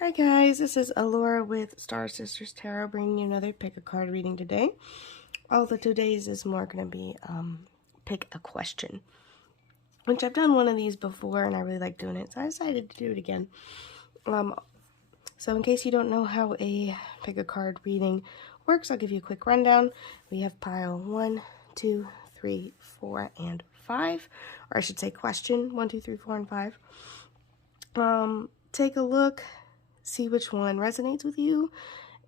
Hi guys, this is Alora with Star Sisters Tarot bringing you another pick a card reading today. Although today's is more going to be pick a question, which I've done one of these before and I really like doing it, so I decided to do it again. So in case you don't know how a pick a card reading works, I'll give you a quick rundown. We have pile 1, 2, 3, 4, and 5, or I should say question 1, 2, 3, 4, and 5. Take a look, see which one resonates with you,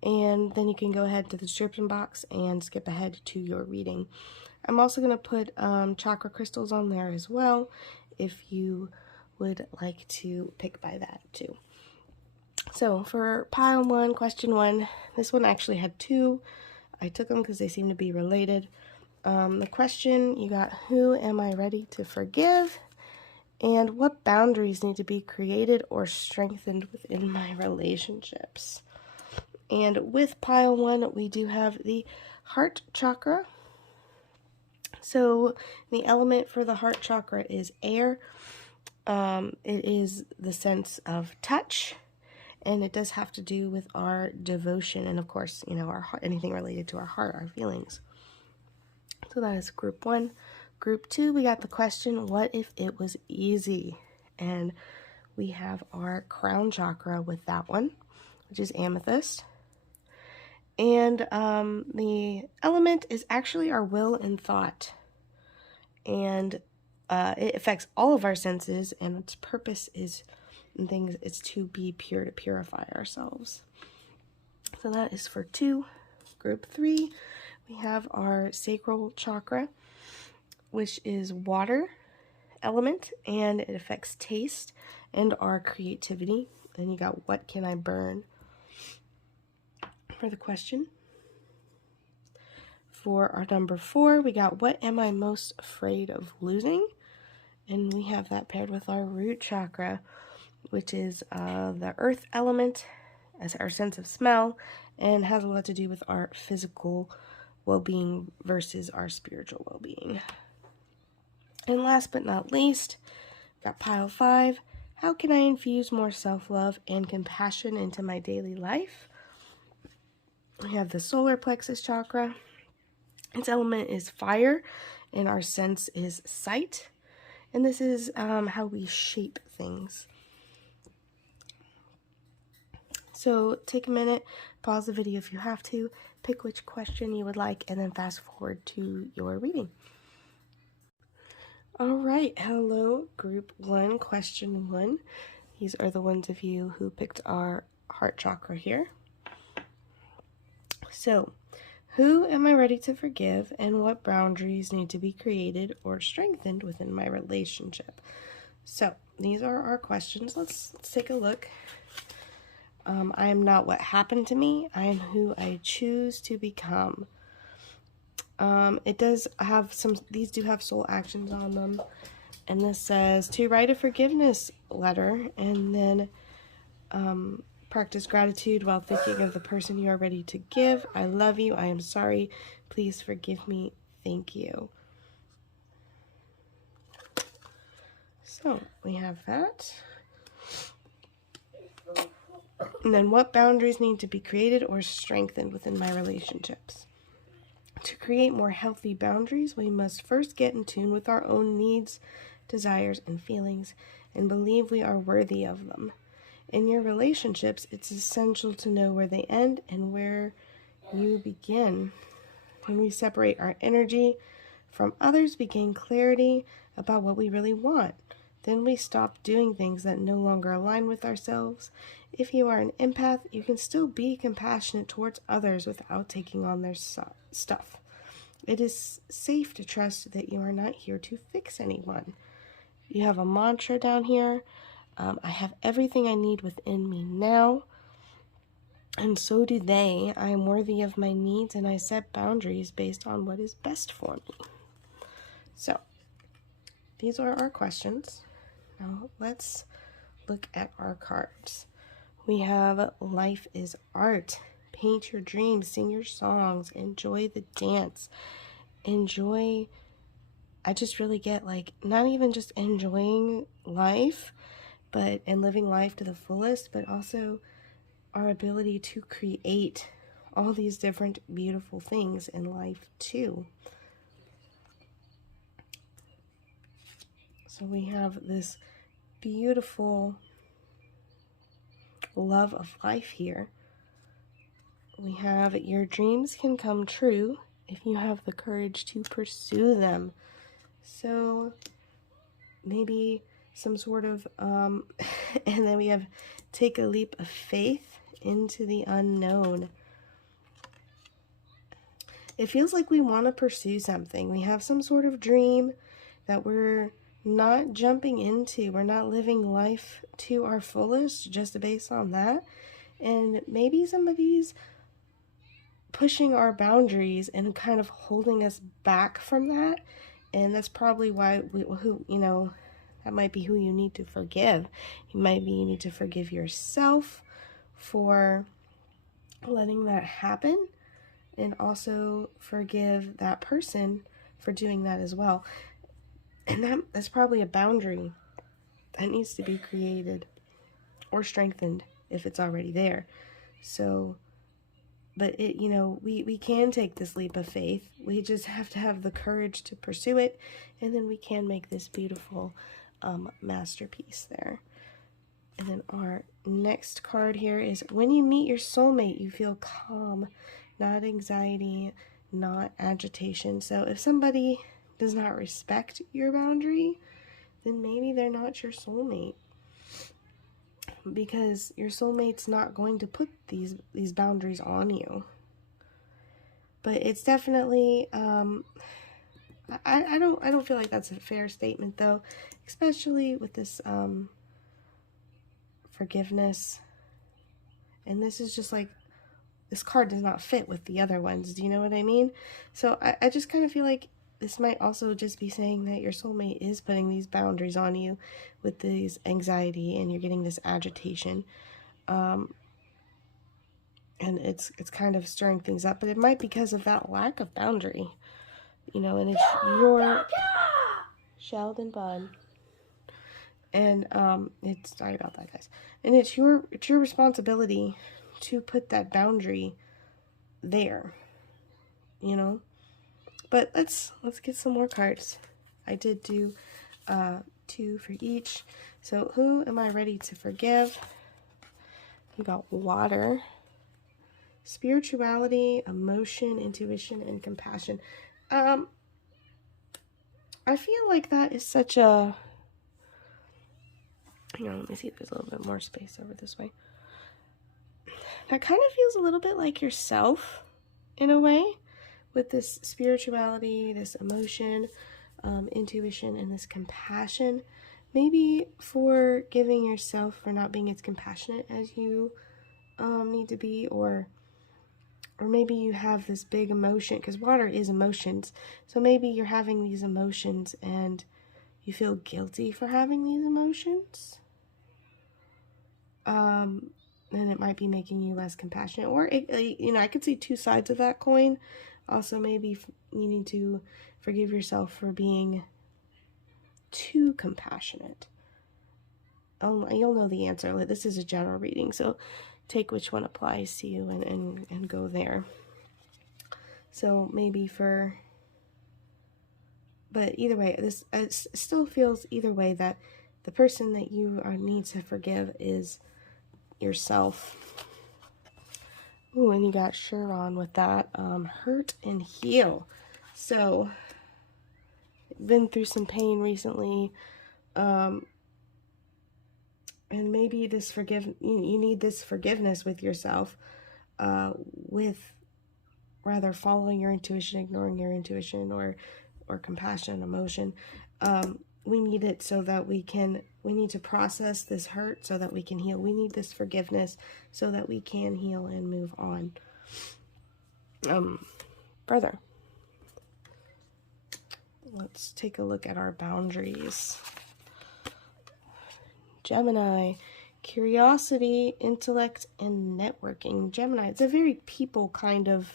and then you can go ahead to the description box and skip ahead to your reading. I'm also going to put chakra crystals on there as well if you would like to pick by that too. So for pile 1, question 1, this one actually had 2. I took them because they seem to be related. The question, you got, who am I ready to forgive? And what boundaries need to be created or strengthened within my relationships? And with pile 1, we do have the heart chakra. So the element for the heart chakra is air. It is the sense of touch, and it does have to do with our devotion and, of course, you know, our heart, anything related to our heart, our feelings. So that is group 1. Group 2, we got the question, what if it was easy? And we have our crown chakra with that one, which is amethyst. And the element is actually our will and thought. And it affects all of our senses, and its purpose is to be pure, to purify ourselves. So that is for 2. Group 3, we have our sacral chakra, which is water element, and it affects taste and our creativity. And you got, what can I burn? For the question. For our number 4, we got, what am I most afraid of losing? And we have that paired with our root chakra, which is the earth element, as our sense of smell, and has a lot to do with our physical well-being versus our spiritual well-being. And last but not least, got pile 5. How can I infuse more self-love and compassion into my daily life? We have the solar plexus chakra. Its element is fire, and our sense is sight. And this is how we shape things. So take a minute, pause the video if you have to, pick which question you would like, and then fast forward to your reading. All right, hello, group 1, question 1. These are the ones of you who picked our heart chakra here. So, who am I ready to forgive, and what boundaries need to be created or strengthened within my relationship? So, these are our questions. Let's take a look. I am not what happened to me. I am who I choose to become. It does have these do have soul actions on them. And this says to write a forgiveness letter, and then practice gratitude while thinking of the person you are ready to give. I love you. I am sorry. Please forgive me. Thank you. So we have that. And then what boundaries need to be created or strengthened within my relationships? To create more healthy boundaries, we must first get in tune with our own needs, desires, and feelings, and believe we are worthy of them. In your relationships, it's essential to know where they end and where you begin. When we separate our energy from others, we gain clarity about what we really want. Then we stop doing things that no longer align with ourselves. If you are an empath, you can still be compassionate towards others without taking on their stuff. It is safe to trust that you are not here to fix anyone. You have a mantra down here. I have everything I need within me now, and so do they. I am worthy of my needs, and I set boundaries based on what is best for me. So, these are our questions. Now, let's look at our cards. We have life is art. Paint your dreams, sing your songs, enjoy the dance. Enjoy, I just really get like, not even just enjoying life, and living life to the fullest, but also our ability to create all these different beautiful things in life too. So we have this beautiful love of life here. We have your dreams can come true if you have the courage to pursue them. So maybe some sort of, and then we have take a leap of faith into the unknown. It feels like we want to pursue something. We have some sort of dream that we're not jumping into. We're not living life to our fullest just based on that. And maybe somebody's pushing our boundaries and kind of holding us back from that. And that's probably why that might be who you need to forgive. You need to forgive yourself for letting that happen, and also forgive that person for doing that as well. And that's probably a boundary that needs to be created or strengthened if it's already there. So, but we can take this leap of faith. We just have to have the courage to pursue it, and then we can make this beautiful masterpiece there. And then our next card here is when you meet your soulmate, you feel calm, not anxiety, not agitation. So if somebody does not respect your boundary, then maybe they're not your soulmate, because your soulmate's not going to put these boundaries on you. But it's definitely I don't feel like that's a fair statement though, especially with this forgiveness. And this is just like, this card does not fit with the other ones. Do you know what I mean? So I just kind of feel like this might also just be saying that your soulmate is putting these boundaries on you with these anxiety, and you're getting this agitation. And it's kind of stirring things up, but it might be because of that lack of boundary, and it's your Sheldon Bud. And it's, sorry about that, guys. And it's your responsibility to put that boundary there, But let's get some more cards. I did do 2 for each. So who am I ready to forgive? We got water, spirituality, emotion, intuition, and compassion. I feel like that is such a, hang on, let me see if there's a little bit more space over this way. That kind of feels a little bit like yourself in a way, with this spirituality, this emotion, intuition, and this compassion. Maybe forgiving yourself for not being as compassionate as you need to be, or maybe you have this big emotion, because water is emotions. So maybe you're having these emotions and you feel guilty for having these emotions. And it might be making you less compassionate, or I could see 2 sides of that coin. Also, maybe you need to forgive yourself for being too compassionate. You'll know the answer. This is a general reading, so take which one applies to you and go there. So maybe but either way, this still feels either way that the person that you need to forgive is yourself. Ooh, and you got Chiron with that. Hurt and heal. So, been through some pain recently. And maybe you need this forgiveness with yourself. With rather following your intuition, ignoring your intuition, or compassion and emotion. We need it so that we need to process this hurt so that we can heal. We need this forgiveness so that we can heal and move on. Further, let's take a look at our boundaries. Gemini, curiosity, intellect, and networking. Gemini, it's a very people kind of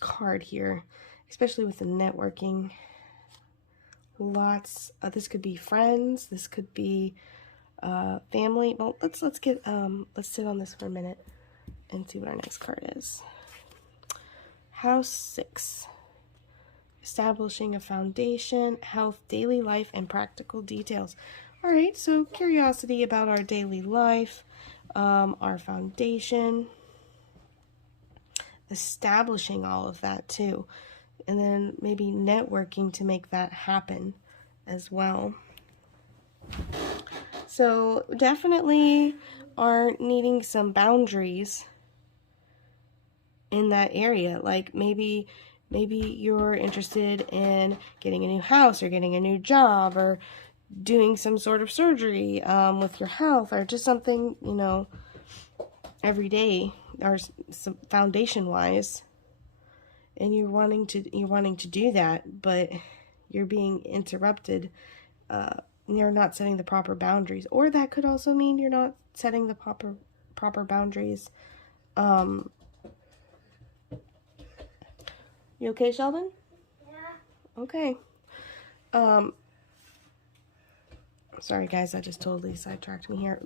card here, especially with the networking. This could be friends, this could be family. Well, let's sit on this for a minute and see what our next card is. House 6. Establishing a foundation, health, daily life, and practical details. All right, so curiosity about our daily life, our foundation, establishing all of that too, and then maybe networking to make that happen as well. So definitely are needing some boundaries in that area. Like maybe you're interested in getting a new house or getting a new job or doing some sort of surgery with your health, or just something, you know, every day or some foundation wise, and you're wanting to do that, but you're being interrupted. You're not setting the proper boundaries, or that could also mean you're not setting the proper boundaries. You okay, Sheldon? Yeah. Okay. Sorry guys, I just totally sidetracked me here.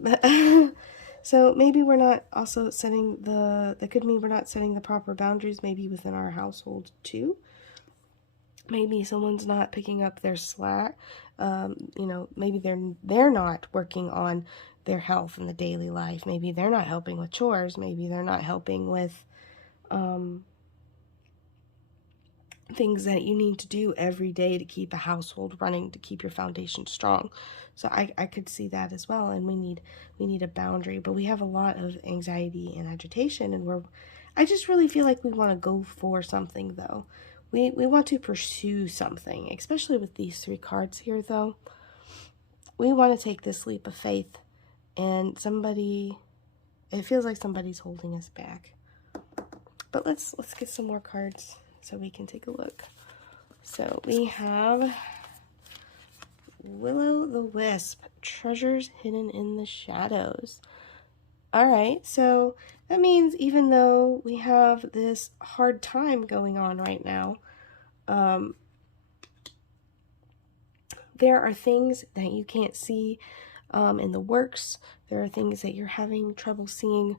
So maybe we're not also setting that could mean we're not setting the proper boundaries maybe within our household too. Maybe someone's not picking up their slack. You know, maybe they're not working on their health in the daily life. Maybe they're not helping with chores. Maybe they're not helping with things that you need to do every day to keep a household running, to keep your foundation strong. So I could see that as well, and we need a boundary. But we have a lot of anxiety and agitation, and I just really feel like we want to go for something though. We want to pursue something, especially with these 3 cards here though. We want to take this leap of faith, and it feels like somebody's holding us back. But let's get some more cards so we can take a look. So we have Will-o'-the-Wisp, treasures hidden in the shadows. All right, so that means even though we have this hard time going on right now, there are things that you can't see in the works. There are things that you're having trouble seeing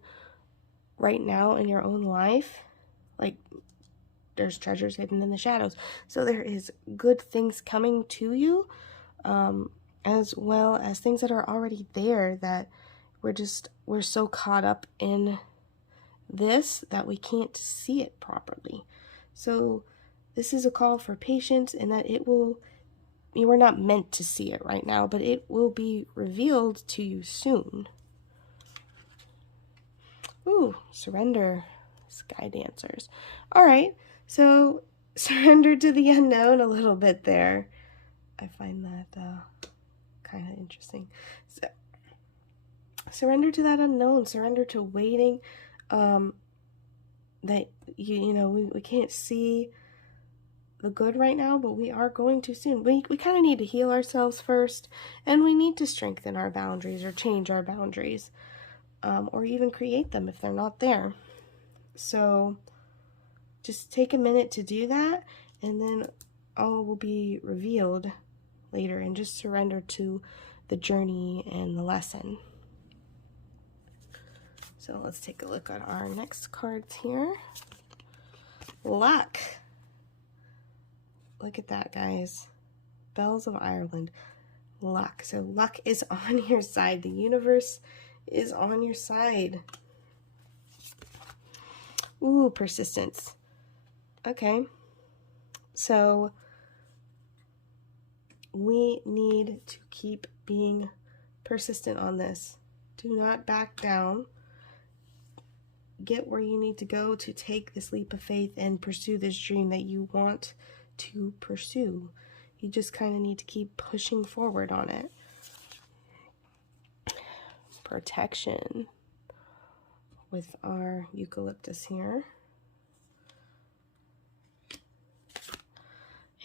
right now in your own life. Like, there's treasures hidden in the shadows. So there is good things coming to you, as well as things that are already there that we're so caught up in this that we can't see it properly. So this is a call for patience, and that you are not meant to see it right now, but it will be revealed to you soon. Ooh, surrender, sky dancers. All right. So, surrender to the unknown a little bit there. I find that kind of interesting. So, surrender to that unknown. Surrender to waiting. That we can't see the good right now, but we are going to soon. We kind of need to heal ourselves first, and we need to strengthen our boundaries or change our boundaries, or even create them if they're not there. So just take a minute to do that, and then all will be revealed later, and just surrender to the journey and the lesson. So let's take a look at our next cards here. Luck. Look at that, guys. Bells of Ireland. Luck. So luck is on your side. The universe is on your side. Ooh, persistence. Okay. So we need to keep being persistent on this. Do not back down. Get where you need to go to take this leap of faith and pursue this dream that you want to pursue. You just kind of need to keep pushing forward on it. Protection with our eucalyptus here.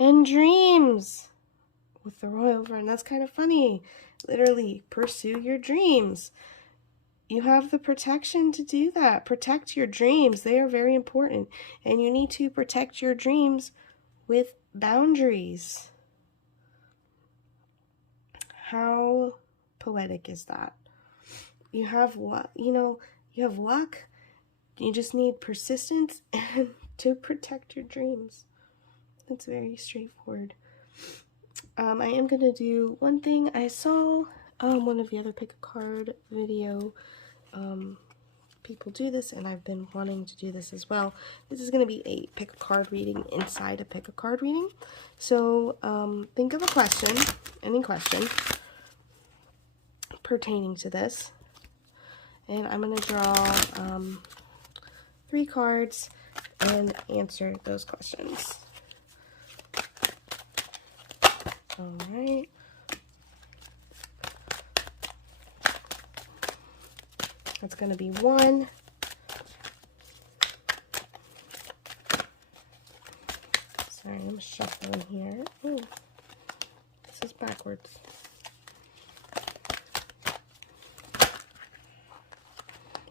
And dreams with the royal fern. That's kind of funny. Literally, pursue your dreams. You have the protection to do that. Protect your dreams. They are very important. And you need to protect your dreams with boundaries. How poetic is that? You have what? You have luck. You just need persistence and to protect your dreams. It's very straightforward. I am going to do one thing. I saw one of the other pick a card video people do this, and I've been wanting to do this as well. This is going to be a pick a card reading inside a pick a card reading. So think of a question, any question pertaining to this, and I'm going to draw 3 cards and answer those questions. Alright. That's going to be 1. Sorry, I'm shuffling here. Oh, this is backwards.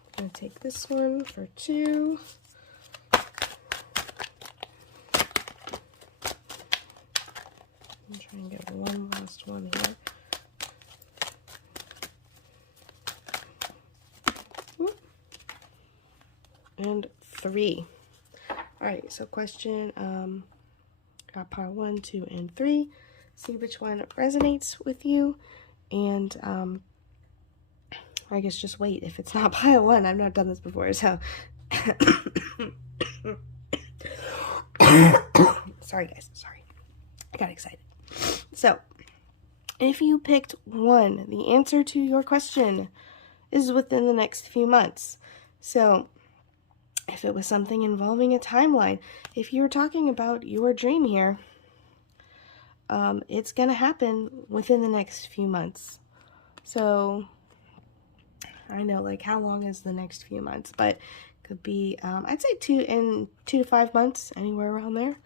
I'm going to take this one for 2. Try and get one last one here. And 3. Alright, so question, got pile 1, 2, and 3. See which one resonates with you, and I guess just wait if it's not pile 1. I've not done this before, so sorry guys, sorry. I got excited. So, if you picked 1, the answer to your question is within the next few months. So, if it was something involving a timeline, if you're talking about your dream here, it's going to happen within the next few months. So, I know, like, how long is the next few months? But it could be, I'd say 2 to 5 months, anywhere around there.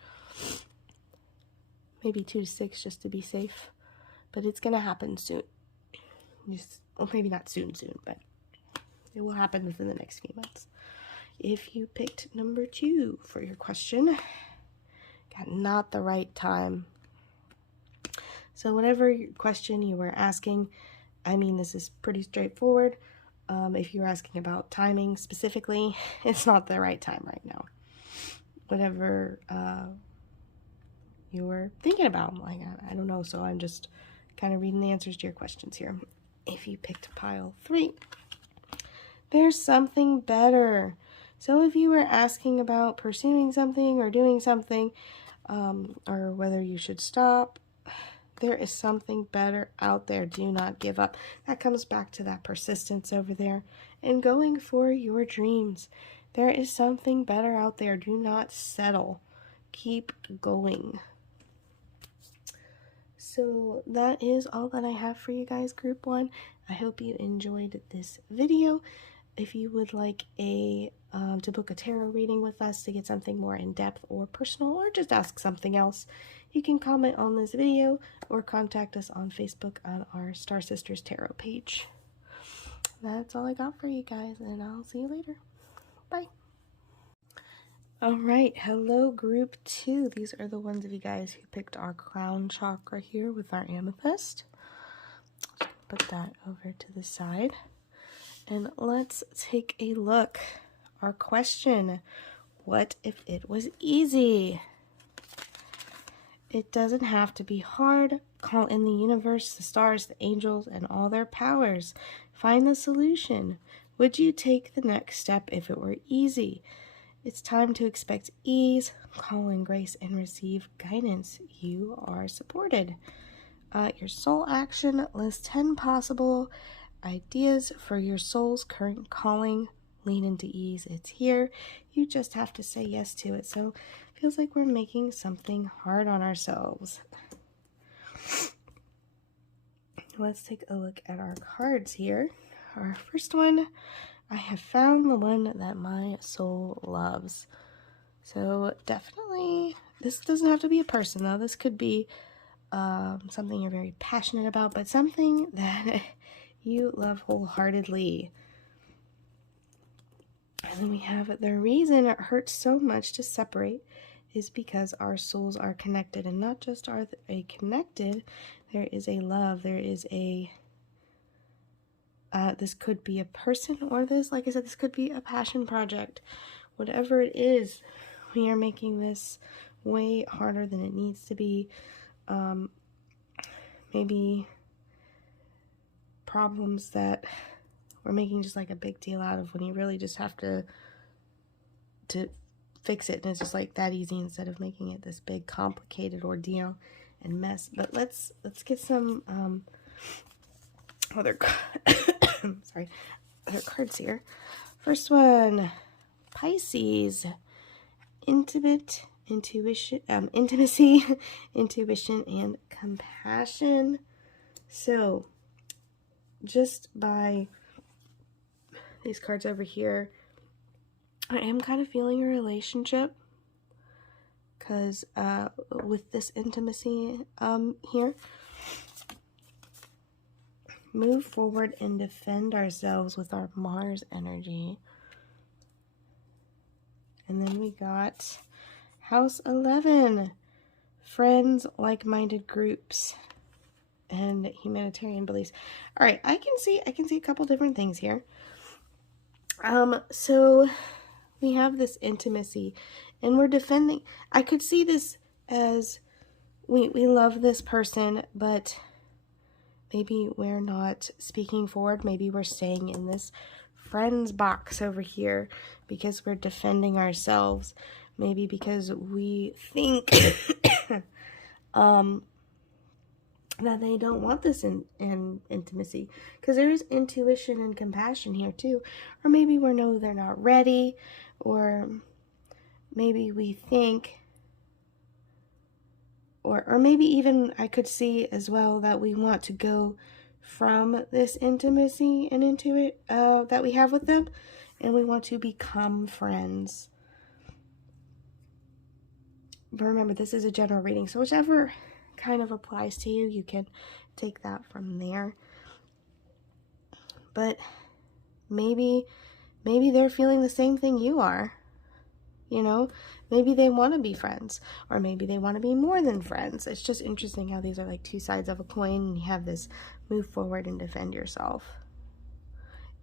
Maybe 2 to 6 just to be safe. But it's going to happen soon. Well, maybe not soon, but it will happen within the next few months. If you picked number 2 for your question, got not the right time. So whatever question you were asking, I mean, this is pretty straightforward. If you're asking about timing specifically, it's not the right time right now. Whatever you were thinking about, like, I don't know, so I'm just kind of reading the answers to your questions here. If you picked pile 3, there's something better. So if you were asking about pursuing something or doing something, or whether you should stop, there is something better out there. Do not give up. That comes back to that persistence over there and going for your dreams. There is something better out there. Do not settle. Keep going. So that is all that I have for you guys, Group 1. I hope you enjoyed this video. If you would like to book a tarot reading with us to get something more in-depth or personal, or just ask something else, you can comment on this video or contact us on Facebook on our Star Sisters Tarot page. That's all I got for you guys, and I'll see you later. Bye. Alright, hello Group 2. These are the ones of you guys who picked our crown chakra here with our amethyst. Just put that over to the side. And let's take a look. Our question, what if it was easy? It doesn't have to be hard. Call in the universe, the stars, the angels, and all their powers. Find the solution. Would you take the next step if it were easy? It's time to expect ease, call in grace, and receive guidance. You are supported. Your soul action, list 10 possible ideas for your soul's current calling. Lean into ease. It's here. You just have to say yes to it. So it feels like we're making something hard on ourselves. Let's take a look at our cards here. Our first one, I have found the one that my soul loves. So definitely, this doesn't have to be a person though. This could be something you're very passionate about, but something that you love wholeheartedly. And then we have the reason it hurts so much to separate is because our souls are connected, and not just are they connected, there is a love, there is a This could be a person, or this, like I said, this could be a passion project. Whatever it is, we are making this way harder than it needs to be. Maybe problems that we're making just like a big deal out of, when you really just have to fix it, and it's just like that easy, instead of making it this big complicated ordeal and mess. But let's get some other sorry, other cards here. First one, Pisces. Intimacy, intuition, and compassion. So just by these cards over here, I am kind of feeling a relationship, because with this intimacy here, move forward and defend ourselves with our Mars energy. And then we got House 11, friends, like-minded groups, and humanitarian beliefs. All right, I can see a couple different things here. So we have this intimacy, and we're defending. I could see this as we love this person, but maybe we're not speaking forward. Maybe we're staying in this friends box over here because we're defending ourselves. Maybe because we think that they don't want this in intimacy, because there is intuition and compassion here too. Or maybe we know they're not ready, or maybe we think, or maybe even I could see as well that we want to go from this intimacy and into it that we have with them, and we want to become friends. But remember, this is a general reading, so whichever kind of applies to you, you can take that from there. But maybe they're feeling the same thing you are. You know, maybe they want to be friends, or maybe they want to be more than friends. It's just interesting how these are like two sides of a coin, and you have this move forward and defend yourself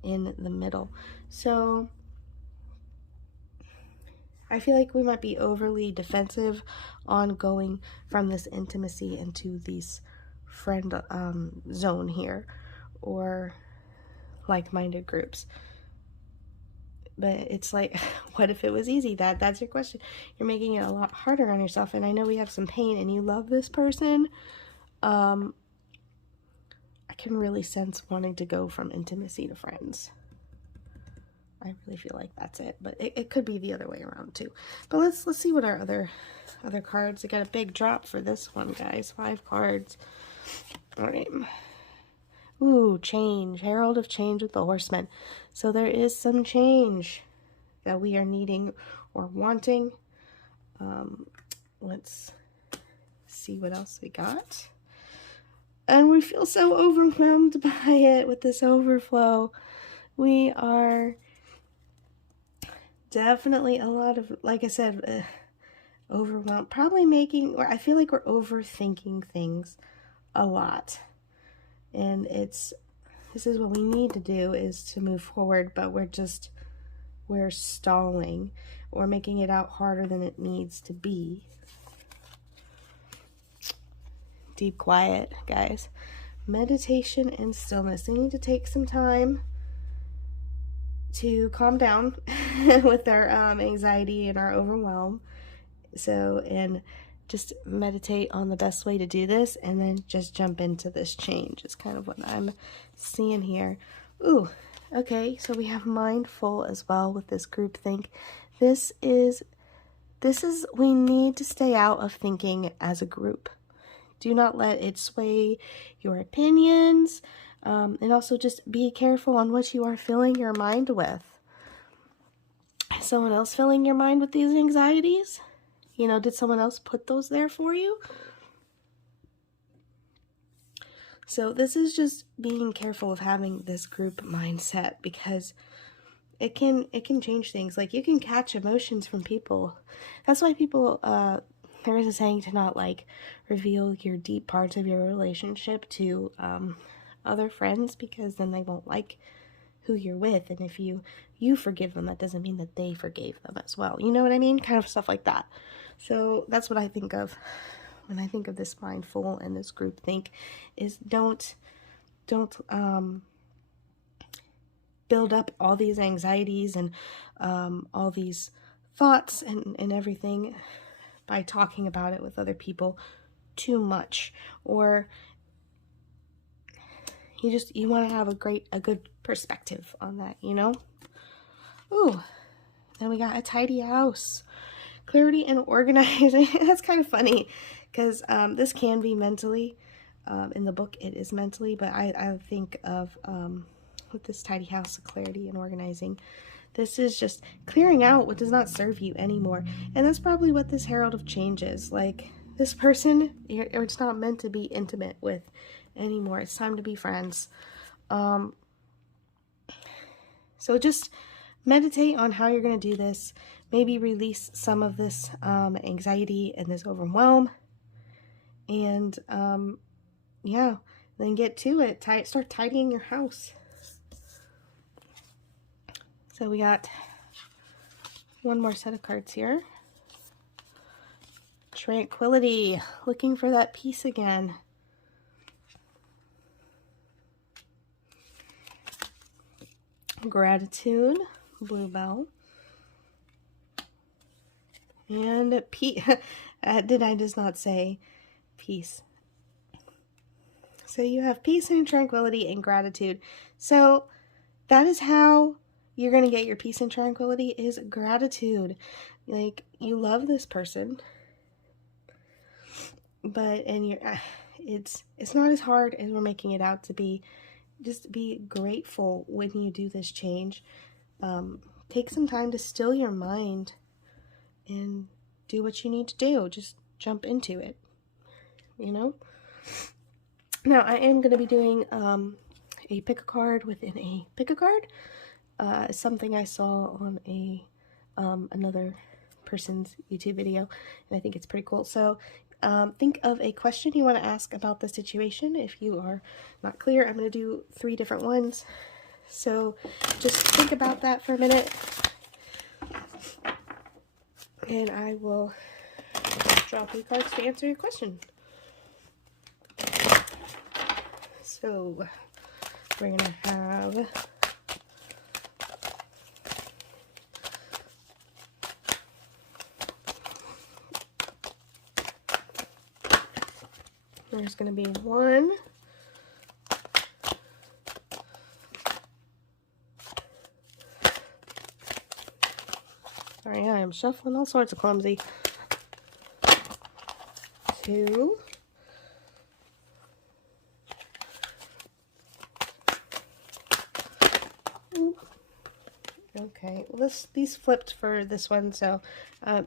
in the middle. So I feel like we might be overly defensive on going from this intimacy into this friend zone here, or like-minded groups. But it's like, what if it was easy? That's your question. You're making it a lot harder on yourself. And I know we have some pain, and you love this person. I can really sense wanting to go from intimacy to friends. I really feel like that's it. But it could be the other way around too. But let's see what our other cards. I got a big drop for this one, guys. 5 cards. All right. Ooh, change. Herald of change with the Horseman. So there is some change that we are needing or wanting. Let's see what else we got. And we feel so overwhelmed by it with this overflow. We are definitely a lot of, like I said, overwhelmed. Probably making, or I feel like we're overthinking things a lot. And this is what we need to do, is to move forward, but we're stalling or making it out harder than it needs to be. Deep quiet, guys. Meditation and stillness. We need to take some time to calm down with our anxiety and our overwhelm. So, and just meditate on the best way to do this, and then just jump into this change. It's kind of what I'm seeing here. Ooh, okay, so we have mindful as well with this groupthink. This is, we need to stay out of thinking as a group. Do not let it sway your opinions, and also just be careful on what you are filling your mind with. Is someone else filling your mind with these anxieties? You know, did someone else put those there for you? So this is just being careful of having this group mindset, because it can change things. Like, you can catch emotions from people. That's why people, there is a saying to not like reveal your deep parts of your relationship to other friends, because then they won't like who you're with. And if you forgive them, that doesn't mean that they forgave them as well. You know what I mean? Kind of stuff like that. So that's what I think of when I think of this mindful and this group think, is don't build up all these anxieties and all these thoughts and everything by talking about it with other people too much. Or you want to have a good perspective on that, you know? Ooh, then we got a tidy house. Clarity and organizing. That's kind of funny, because this can be mentally. In the book, it is mentally, but I think of, with this tidy house, clarity and organizing, this is just clearing out what does not serve you anymore. And that's probably what this Herald of Change is. Like, this person, or it's not meant to be intimate with anymore. It's time to be friends. So just meditate on how you're going to do this. Maybe release some of this anxiety and this overwhelm. And, yeah, then get to it. Start tidying your house. So we got one more set of cards here. Tranquility. Looking for that peace again. Gratitude. Bluebell. And peace. Did I just not say peace? So you have peace and tranquility and gratitude. So that is how you're going to get your peace and tranquility, is gratitude. Like, you love this person, it's not as hard as we're making it out to be. Just be grateful when you do this change. Take some time to still your mind and do what you need to do. Just jump into it, you know? Now, I am going to be doing a pick a card within a pick a card. Something I saw on another person's YouTube video, and I think it's pretty cool. So think of a question you want to ask about the situation. If you are not clear, I'm going to do 3 different ones. So just think about that for a minute, and I will draw 3 cards to answer your question. So we're going to have there's going to be 1, sorry, I am shuffling all sorts of clumsy, 2, okay, well, these flipped for this one, so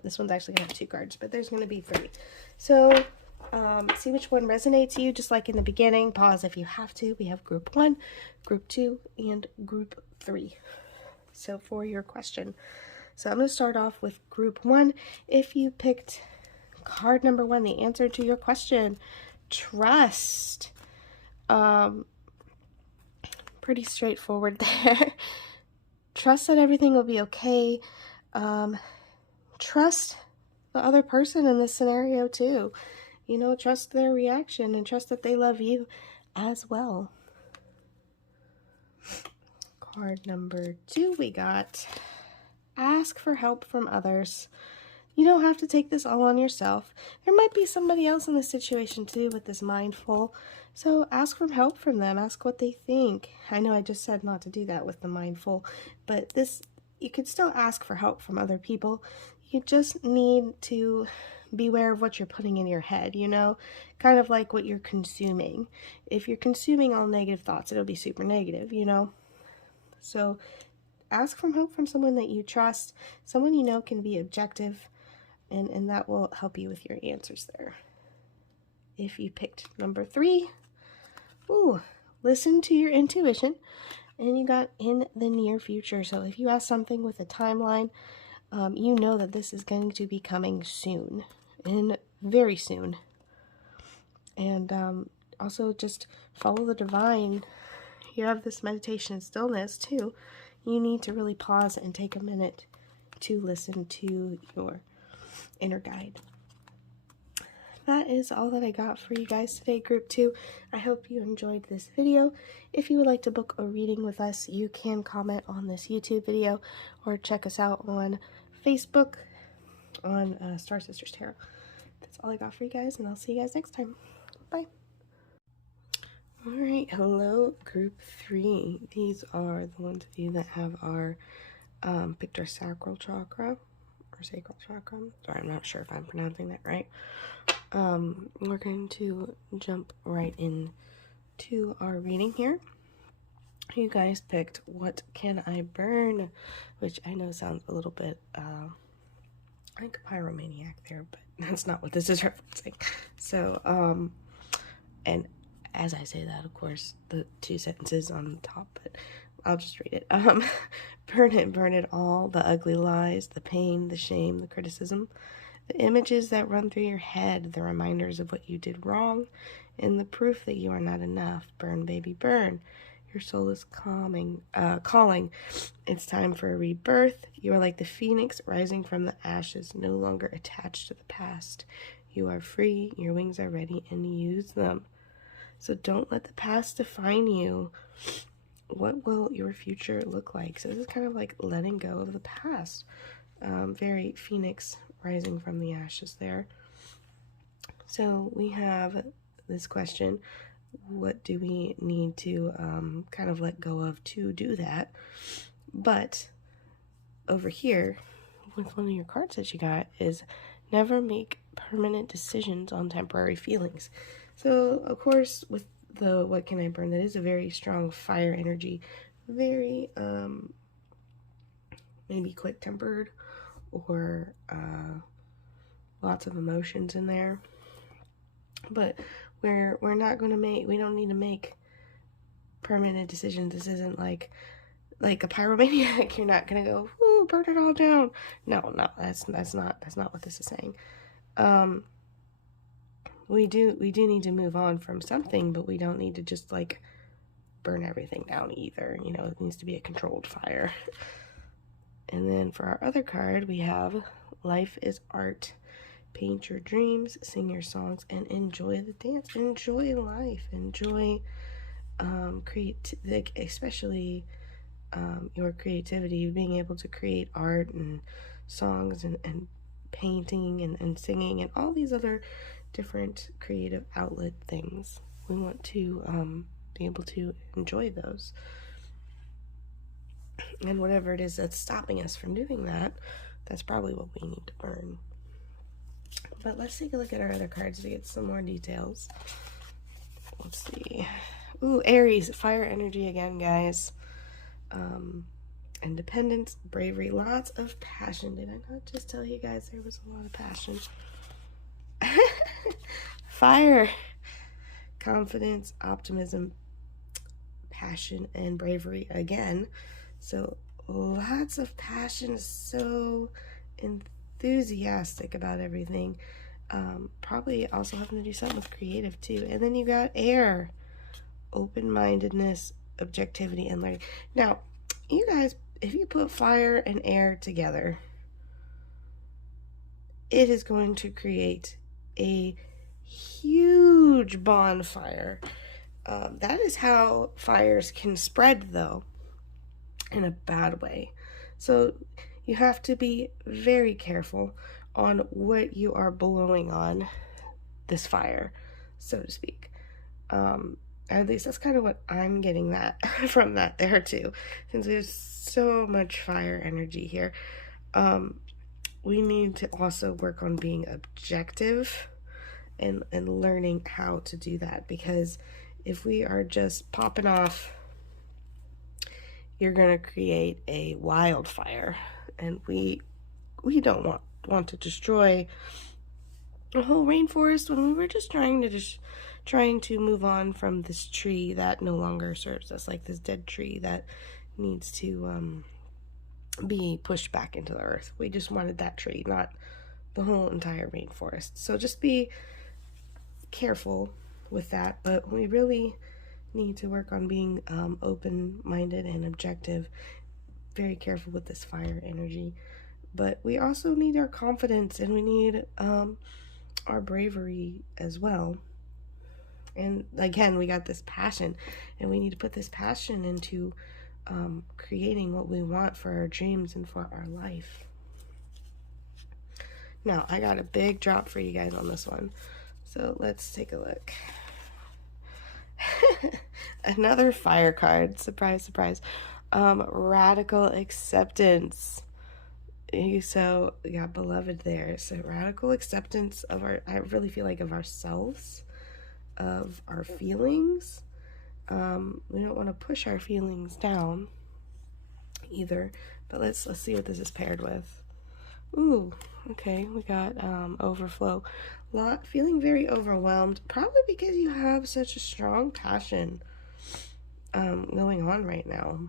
this one's actually going to have 2 cards, but there's going to be 3. So see which one resonates to you, just like in the beginning. Pause if you have to. We have group 1, group 2, and group 3. So for your question, so I'm going to start off with group 1. If you picked card number 1, the answer to your question, trust. Pretty straightforward there. Trust that everything will be okay. Trust the other person in this scenario too. You know, trust their reaction and trust that they love you as well. Card number 2, we got ask for help from others. You don't have to take this all on yourself. There might be somebody else in the situation too with this mindful. So ask for help from them. Ask what they think. I know I just said not to do that with the mindful, but you could still ask for help from other people. You just need to beware of what you're putting in your head, you know, kind of like what you're consuming. If you're consuming all negative thoughts, it'll be super negative, you know. So ask for help from someone that you trust, someone you know can be objective, and that will help you with your answers there. If you picked number 3, listen to your intuition, and you got in the near future. So if you ask something with a timeline, you know that this is going to be coming soon, and very soon. And Also, just follow the divine. You have this meditation and stillness too. You need to really pause and take a minute to listen to your inner guide. That is all that I got for you guys today, Group 2. I hope you enjoyed this video. If you would like to book a reading with us, you can comment on this YouTube video or check us out on Facebook on Star Sisters Tarot. That's all I got for you guys, and I'll see you guys next time. Bye. Alright, hello, Group 3. These are the ones of you that have our picked our sacral chakra, or sacral chakra. Sorry, I'm not sure if I'm pronouncing that right. We're going to jump right into our reading here. You guys picked What Can I Burn? Which I know sounds a little bit like a pyromaniac there, but that's not what this is referencing. So, and as I say that, of course, the 2 sentences on the top, but I'll just read it. Burn it all, the ugly lies, the pain, the shame, the criticism, the images that run through your head, the reminders of what you did wrong, and the proof that you are not enough. Burn, baby, burn. Your soul is calling. It's time for a rebirth. You are like the phoenix rising from the ashes, no longer attached to the past. You are free, your wings are ready, and use them. So don't let the past define you. What will your future look like? So this is kind of like letting go of the past. Very phoenix rising from the ashes there. So we have this question. What do we need to kind of let go of to do that? But over here, with one of your cards that you got, is never make permanent decisions on temporary feelings. So, of course, with the What Can I Burn, that is a very strong fire energy, very maybe quick-tempered, or lots of emotions in there. But we're not going to we don't need to make permanent decisions. This isn't like a pyromaniac. You're not going to go, ooh, burn it all down. No, that's not what this is saying. We do need to move on from something, but we don't need to just like burn everything down either. You know, it needs to be a controlled fire. And then for our other card, we have Life is Art. Paint your dreams, sing your songs, and enjoy the dance. Enjoy life. Enjoy especially your creativity, being able to create art and songs and painting and singing and all these other different creative outlet things. We want to be able to enjoy those. And whatever it is that's stopping us from doing that, that's probably what we need to burn. But let's take a look at our other cards to get some more details. Let's see. Ooh, Aries, fire energy again, guys. Independence, bravery, lots of passion. Did I not just tell you guys there was a lot of passion? Fire, confidence, optimism, passion, and bravery again. So lots of passion, so enthusiastic about everything. Probably also having to do something with creative too. And then you got air, open-mindedness, objectivity, and learning. Now, you guys, if you put fire and air together, it is going to create a huge bonfire. That is how fires can spread, though, in a bad way. So you have to be very careful on what you are blowing on this fire, so to speak. At least that's kind of what I'm getting that from that there too, since there's so much fire energy here. We need to also work on being objective and learning how to do that, because if we are just popping off, you're going to create a wildfire, and we don't want to destroy a whole rainforest when we were just trying to move on from this tree that no longer serves us, like this dead tree that needs to be pushed back into the earth. We just wanted that tree, not the whole entire rainforest. So just be careful with that, but we really need to work on being open-minded and objective, very careful with this fire energy. But we also need our confidence, and we need our bravery as well. And again, we got this passion, and we need to put this passion into creating what we want for our dreams and for our life. Now, I got a big drop for you guys on this one. So let's take a look. Another fire card. Surprise, surprise. Radical acceptance. So we got beloved there. So radical acceptance of I really feel like of ourselves, of our feelings. We don't want to push our feelings down either. But let's see what this is paired with. Ooh, okay, we got overflow. Feeling very overwhelmed, probably because you have such a strong passion going on right now.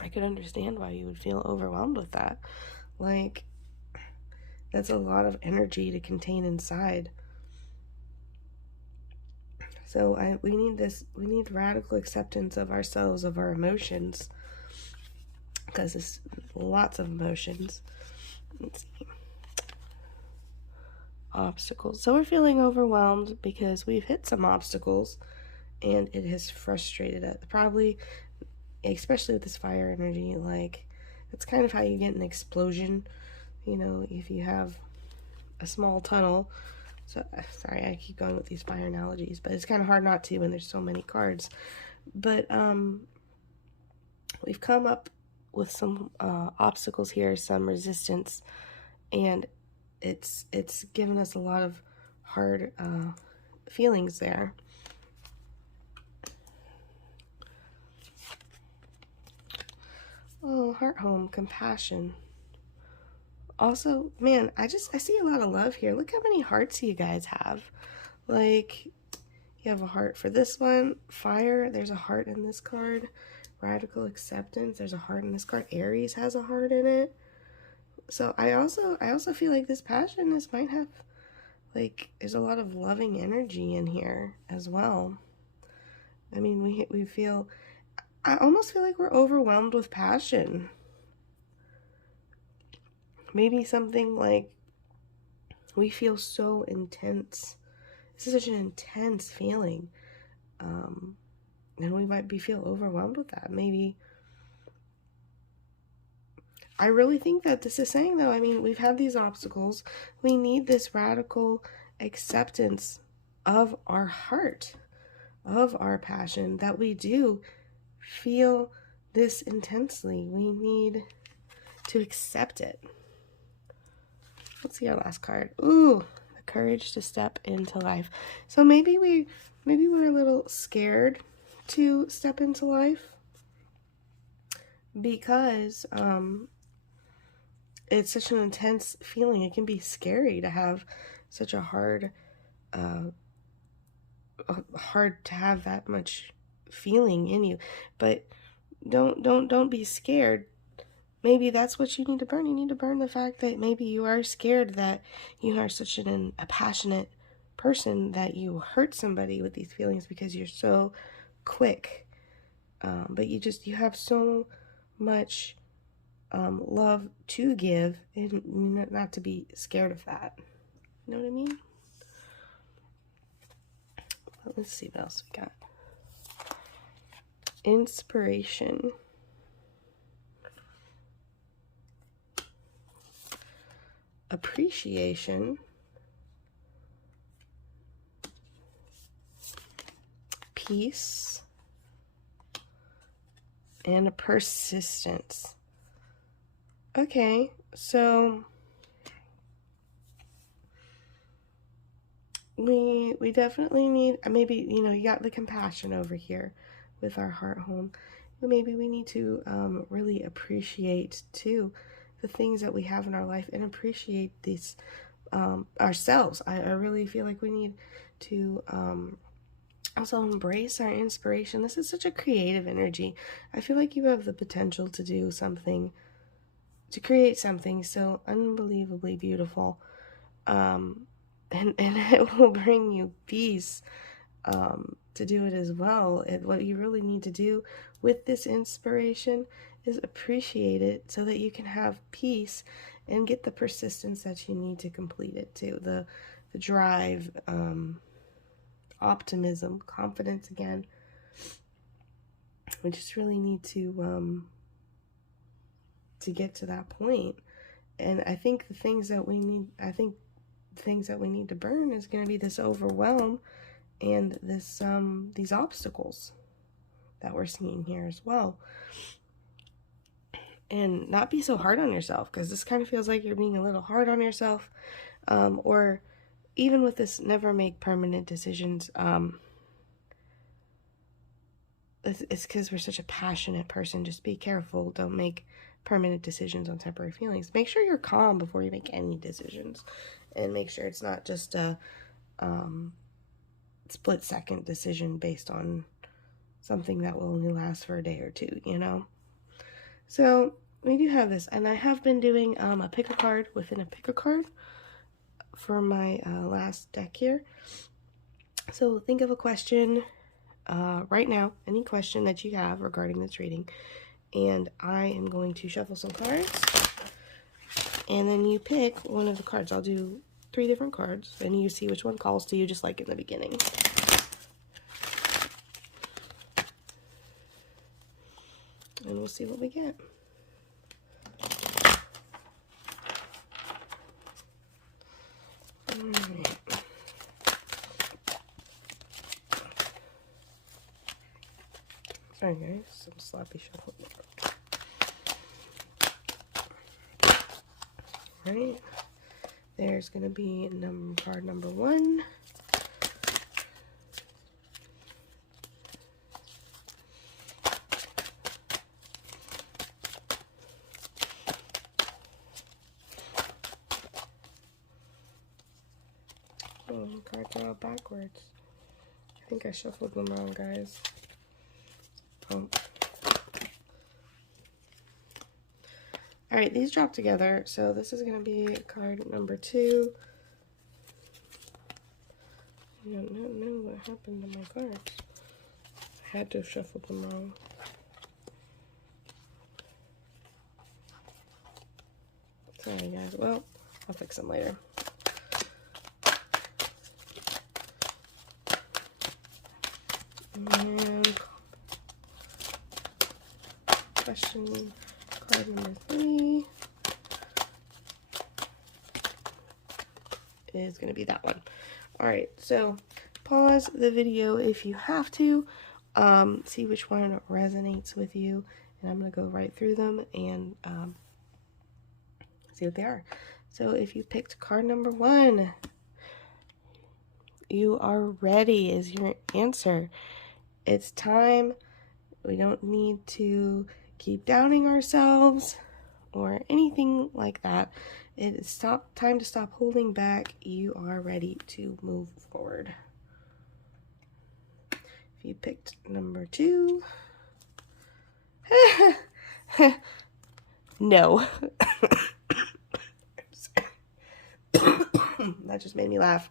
I could understand why you would feel overwhelmed with that. Like, that's a lot of energy to contain inside. So we need radical acceptance of ourselves, of our emotions, because it's lots of emotions. Let's see. Obstacles. So we're feeling overwhelmed because we've hit some obstacles and it has frustrated us. Probably, especially with this fire energy, like, it's kind of how you get an explosion, you know, if you have a small tunnel. So, sorry, I keep going with these fire analogies, but it's kind of hard not to when there's so many cards. But we've come up with some obstacles here, some resistance, and it's given us a lot of hard feelings there. Oh, heart home, compassion. Also, man, I see a lot of love here. Look how many hearts you guys have. Like, you have a heart for this one. Fire, there's a heart in this card. Radical acceptance, there's a heart in this card. Aries has a heart in it. So I also feel like this passion, this might have, like, there's a lot of loving energy in here as well. I mean, we feel, I almost feel like we're overwhelmed with passion. Maybe something like, we feel so intense. This is such an intense feeling. And we might feel overwhelmed with that. Maybe. I really think that this is saying, though, I mean, we've had these obstacles. We need this radical acceptance of our heart, of our passion, that we do feel this intensely. We need to accept it. Let's see our last card. Ooh, the courage to step into life. So maybe we're a little scared to step into life because it's such an intense feeling. It can be scary to have such a hard to have that much feeling in you. But don't be scared. Maybe that's what you need to burn. You need to burn the fact that maybe you are scared that you are such a passionate person that you hurt somebody with these feelings because you're so quick. But you have so much love to give, and not to be scared of that. You know what I mean? Well, let's see what else we got. Inspiration. Appreciation. Peace. And a persistence. Okay, so we definitely need, maybe, you got the compassion over here with our heart home. Maybe we need to really appreciate too the things that we have in our life and appreciate these ourselves. I really feel like we need to also embrace our inspiration. This is such a creative energy. I feel like you have the potential to do something, to create something so unbelievably beautiful. and it will bring you peace to do it as well. What you really need to do with this inspiration is appreciate it so that you can have peace and get the persistence that you need to complete it too. The drive, optimism, confidence again. We just really need to get to that point. And I think the things that we need, to burn is going to be this overwhelm and this these obstacles that we're seeing here as well. And not be so hard on yourself, because this kind of feels like you're being a little hard on yourself. Or even with this never make permanent decisions, it's because we're such a passionate person. Just be careful. Don't make permanent decisions on temporary feelings. Make sure you're calm before you make any decisions. And make sure it's not just a split-second decision based on something that will only last for a day or two, you know? So we do have this, and I have been doing a pick a card within a pick a card for my last deck here. So think of a question right now, any question that you have regarding this reading, and I am going to shuffle some cards, and then you pick one of the cards. I'll do 3 different cards, and you see which one calls to you, just like in the beginning. And we'll see what we get. Alright. Sorry guys, some sloppy shuffling. Alright. There's going to be card number 1. Oh, cards are all backwards. I think I shuffled them wrong, guys. Oh. Alright, these drop together, so this is going to be card number 2. I don't know what happened to my cards. I had to have shuffled them wrong. Sorry, guys. Well, I'll fix them later. And question card number 3 is going to be that one. Alright, so pause the video if you have to, see which one resonates with you, and I'm going to go right through them and see what they are. So if you picked card number 1, you are ready is your answer. It's time. We don't need to keep downing ourselves or anything like that. It is time to stop holding back. You are ready to move forward. If you picked number 2, no. That just made me laugh.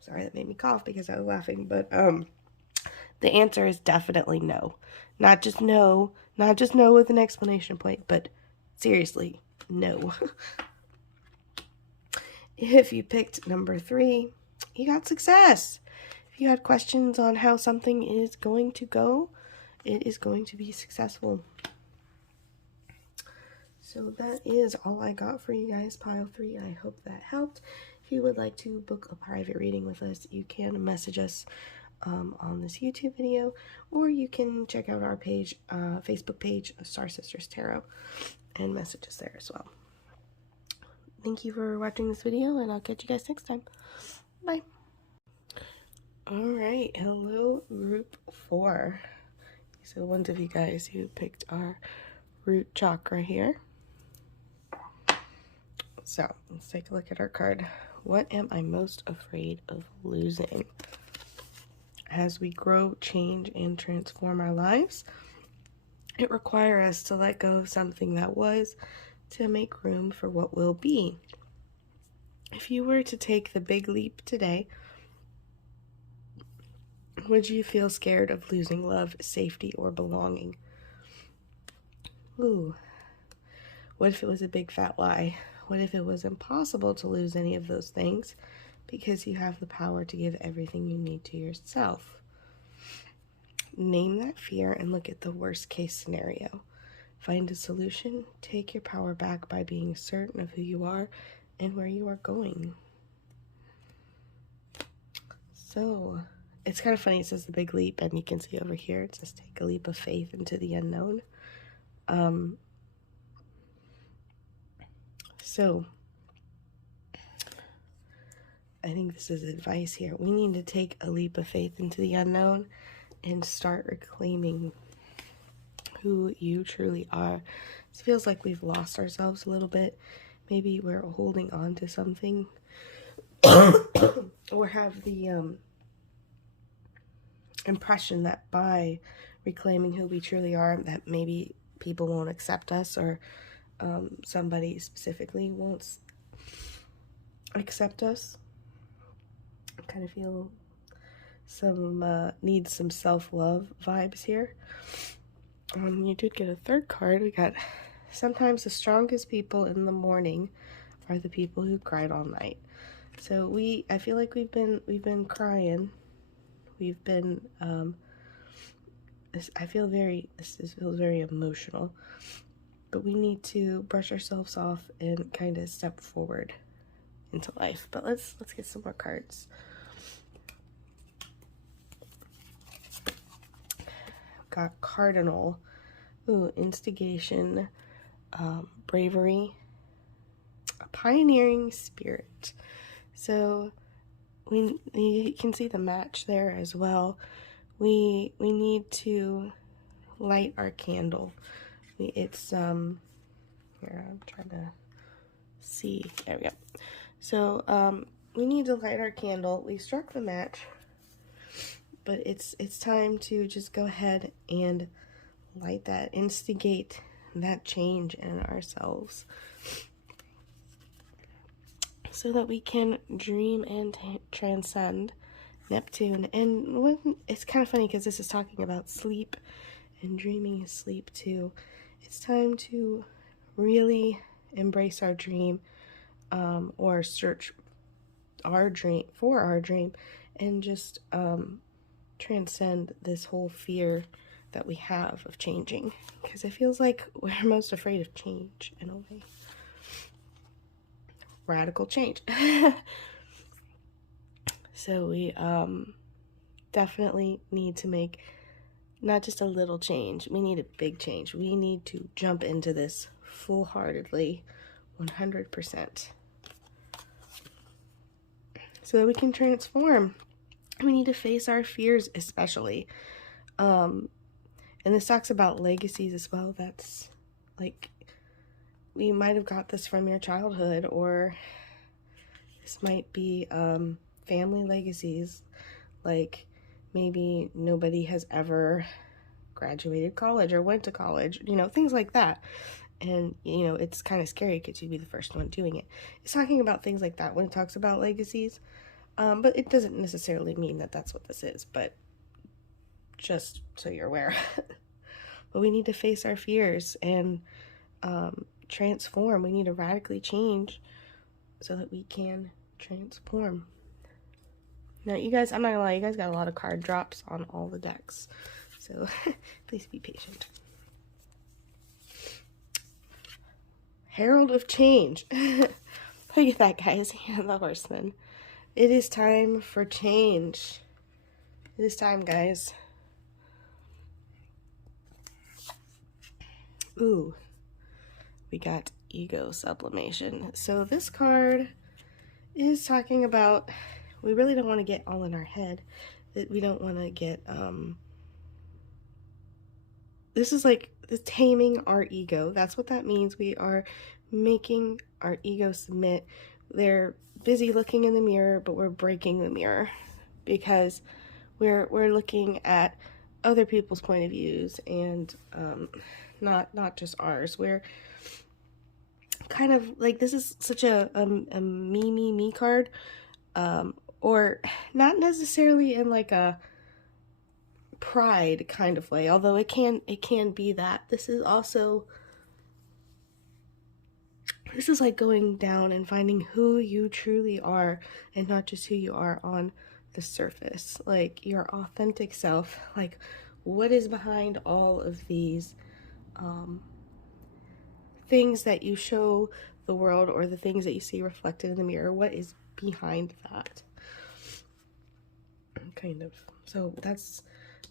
Sorry, that made me cough because I was laughing, but the answer is definitely no. Not just no with an explanation point, but seriously, no. If you picked number 3, you got success. If you had questions on how something is going to go, it is going to be successful. So that is all I got for you guys, pile 3. I hope that helped. If you would like to book a private reading with us, you can message us on this YouTube video, or you can check out our page, Facebook page, Star Sisters Tarot, and message us there as well. Thank you for watching this video, and I'll catch you guys next time. Bye. Alright, hello group 4. So ones of you guys who picked our root chakra here. So let's take a look at our card. What am I most afraid of losing? As we grow, change, and transform our lives, it requires us to let go of something that was to make room for what will be. If you were to take the big leap today, would you feel scared of losing love, safety, or belonging? Ooh. What if it was a big fat lie? What if it was impossible to lose any of those things because you have the power to give everything you need to yourself? Name that fear and look at the worst case scenario. Find a solution. Take your power back by being certain of who you are and where you are going. So, it's kind of funny. It says the big leap, and you can see over here it says take a leap of faith into the unknown. So, I think this is advice here. We need to take a leap of faith into the unknown and start reclaiming who you truly are. It feels like we've lost ourselves a little bit. Maybe we're holding on to something or have the impression that by reclaiming who we truly are, that maybe people won't accept us, or somebody specifically won't accept us. I kind of feel needs some self-love vibes here. You did get a third card. We got, sometimes the strongest people in the morning are the people who cried all night. So I feel like we've been crying. We've been this feels very emotional, but we need to brush ourselves off and kind of step forward into life. But let's get some more cards. Got Cardinal. Ooh, instigation, bravery, a pioneering spirit. So you can see the match there as well. We need to light our candle. It's here, I'm trying to see. There we go. So we need to light our candle. We struck the match, but it's time to just go ahead and light that, instigate that change in ourselves so that we can dream and transcend Neptune. And it's kind of funny because this is talking about sleep, and dreaming is sleep too. It's time to really embrace our dream, or search our dream, and just transcend this whole fear that we have of changing, because it feels like we're most afraid of change in a way. Radical change. So we definitely need to make not just a little change, we need a big change. We need to jump into this full-heartedly, 100%, so that we can transform. We need to face our fears, especially. And this talks about legacies as well. That's like, we might have got this from your childhood, or this might be family legacies, like maybe nobody has ever graduated college or went to college, things like that. And, it's kind of scary because you'd be the first one doing it. It's talking about things like that when it talks about legacies. But it doesn't necessarily mean that that's what this is, but just so you're aware. But we need to face our fears and transform. We need to radically change so that we can transform. Now, you guys, I'm not gonna lie, you guys got a lot of card drops on all the decks, so please be patient. Herald of Change. Look at that, guys. Yeah, the Horseman. It is time for change. It is time, guys. Ooh, we got ego sublimation. So this card is talking about, we really don't want to get all in our head. That we don't want to get, this is like the taming our ego. That's what that means. We are making our ego submit. They're busy looking in the mirror, but we're breaking the mirror because we're looking at other people's point of views and not just ours. We're kind of like, this is such a me card, or not necessarily in like a pride kind of way, although it can be that. This is also, this is like going down and finding who you truly are, and not just who you are on the surface, like your authentic self. Like, what is behind all of these things that you show the world, or the things that you see reflected in the mirror? What is behind that? Kind of. So that's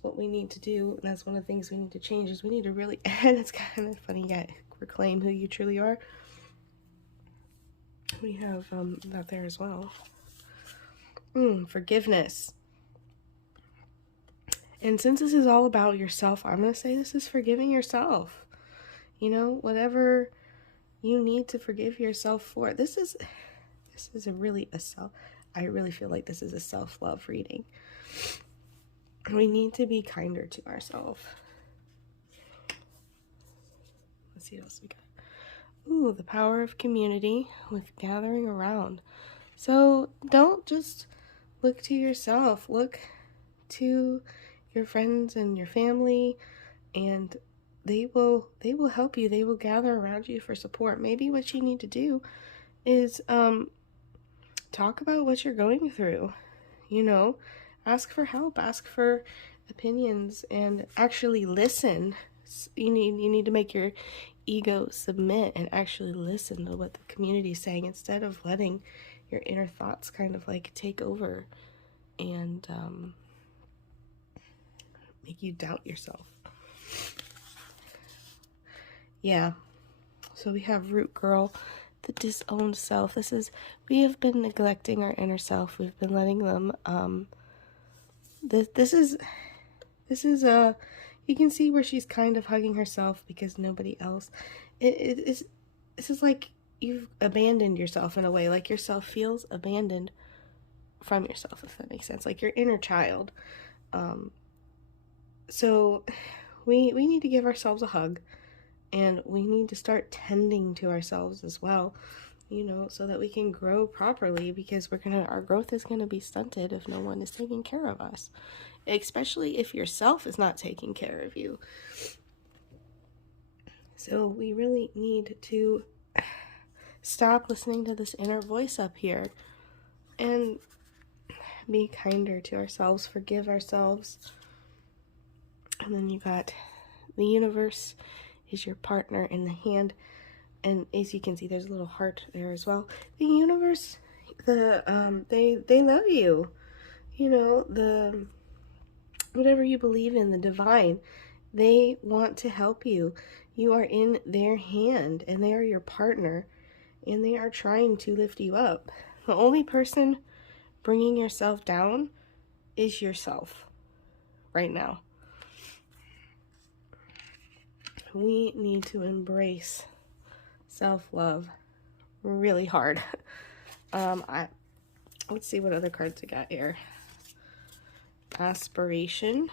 what we need to do, and that's one of the things we need to change, is we need to really, and it's kind of funny, yeah, reclaim who you truly are. We have that there as well. Forgiveness. And since this is all about yourself, I'm going to say this is forgiving yourself. You know, whatever you need to forgive yourself for. This is a really I really feel like this is a self-love reading. We need to be kinder to ourselves. Let's see what else we got. Ooh, the power of community with gathering around. So don't just look to yourself. Look to your friends and your family, and they will help you. They will gather around you for support. Maybe what you need to do is talk about what you're going through. You know, ask for help, ask for opinions, and actually listen. You need to make your ego submit and actually listen to what the community is saying, instead of letting your inner thoughts kind of like take over and make you doubt yourself. Yeah. So we have root girl, the disowned self. This is, we have been neglecting our inner self. We've been letting them this is you can see where she's kind of hugging herself because nobody else, this is like you've abandoned yourself in a way, like yourself feels abandoned from yourself, if that makes sense, like your inner child. So we need to give ourselves a hug, and we need to start tending to ourselves as well, you know, so that we can grow properly, because our growth is gonna be stunted if no one is taking care of us, especially if yourself is not taking care of you. So we really need to stop listening to this inner voice up here and be kinder to ourselves, forgive ourselves. And then you got the universe is your partner in the hand, and as you can see, there's a little heart there as well. The universe, they love you. You know, whatever you believe in, the divine, they want to help you. You are in their hand, and they are your partner, and they are trying to lift you up. The only person bringing yourself down is yourself right now. We need to embrace self-love really hard. Let's see what other cards I got here. Aspiration.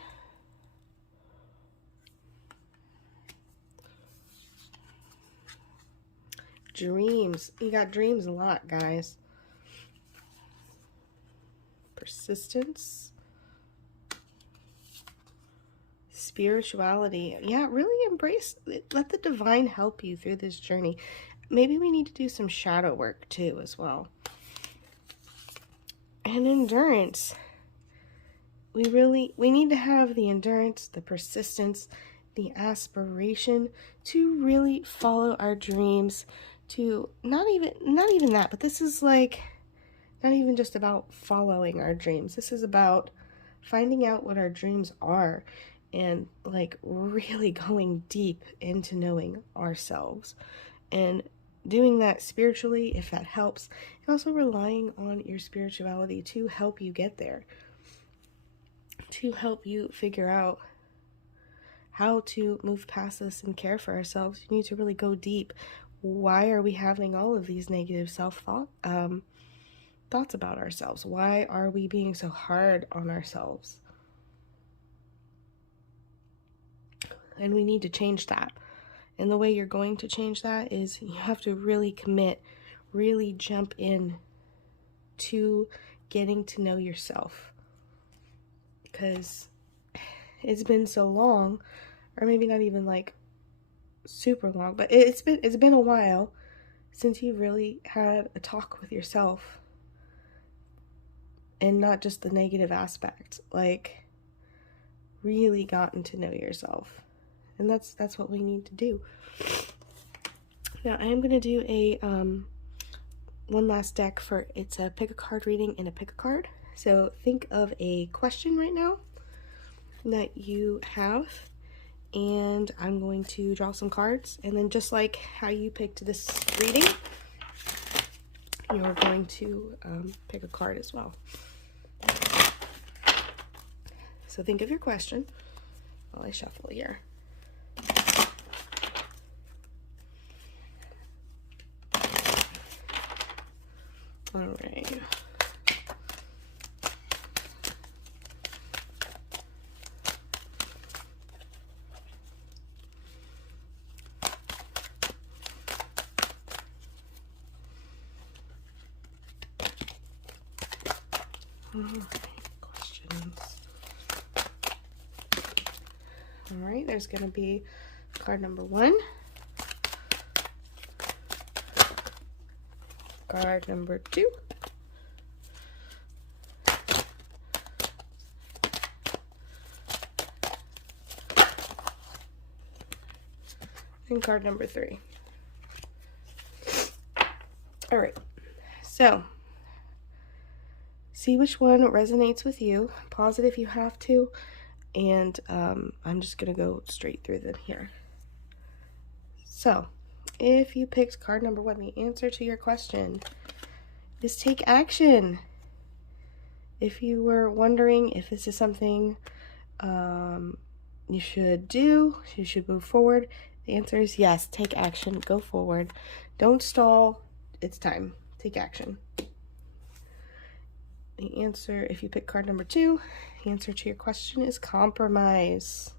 Dreams. You got dreams a lot, guys. Persistence. Spirituality. Yeah, really embrace it. Let the divine help you through this journey. Maybe we need to do some shadow work too as well. And endurance. We need to have the endurance, the persistence, the aspiration to really follow our dreams, to not even that, but this is like not even just about following our dreams. This is about finding out what our dreams are, and like really going deep into knowing ourselves, and doing that spiritually if that helps, and also relying on your spirituality to help you get there, to help you figure out how to move past this and care for ourselves. You need to really go deep. Why are we having all of these negative thoughts about ourselves? Why are we being so hard on ourselves? And we need to change that. And the way you're going to change that is you have to really commit, really jump in to getting to know yourself. Because it's been so long, or maybe not even like super long, but it's been a while since you really had a talk with yourself, and not just the negative aspect, like really gotten to know yourself. And that's what we need to do. Now I am going to do a one last deck for, it's a pick a card reading and a pick a card. So think of a question right now that you have, and I'm going to draw some cards, and then just like how you picked this reading, you're going to pick a card as well. So think of your question while I shuffle here. All right. Questions. All right, there's going to be card number 1, card number 2, and card number 3. All right, so see which one resonates with you. Pause it if you have to, and I'm just gonna go straight through them here. So if you picked card number 1, the answer to your question is take action. If you were wondering if this is something you should do, you should move forward, the answer is yes. Take action, go forward, don't stall. It's time. Take action. The answer, if you pick card number 2, the answer to your question is compromise.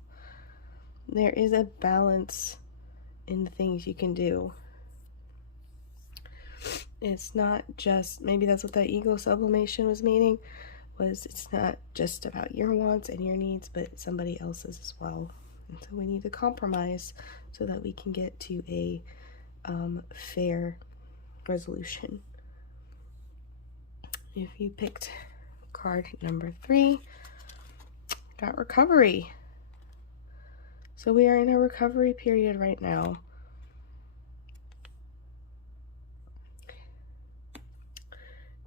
There is a balance in the things you can do. It's not just, maybe that's what that ego sublimation was meaning, was it's not just about your wants and your needs, but somebody else's as well. And so we need to compromise so that we can get to a fair resolution. If you picked card number 3, got recovery. So we are in a recovery period right now.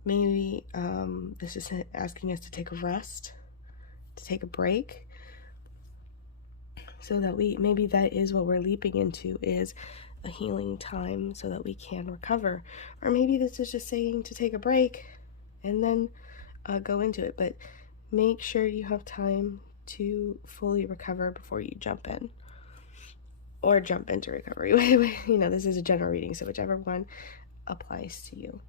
Maybe this is asking us to take a rest, to take a break, so that maybe that is what we're leaping into, is a healing time so that we can recover. Or maybe this is just saying to take a break and then go into it, but make sure you have time to fully recover before you jump in, or jump into recovery. You know, this is a general reading, so whichever one applies to you.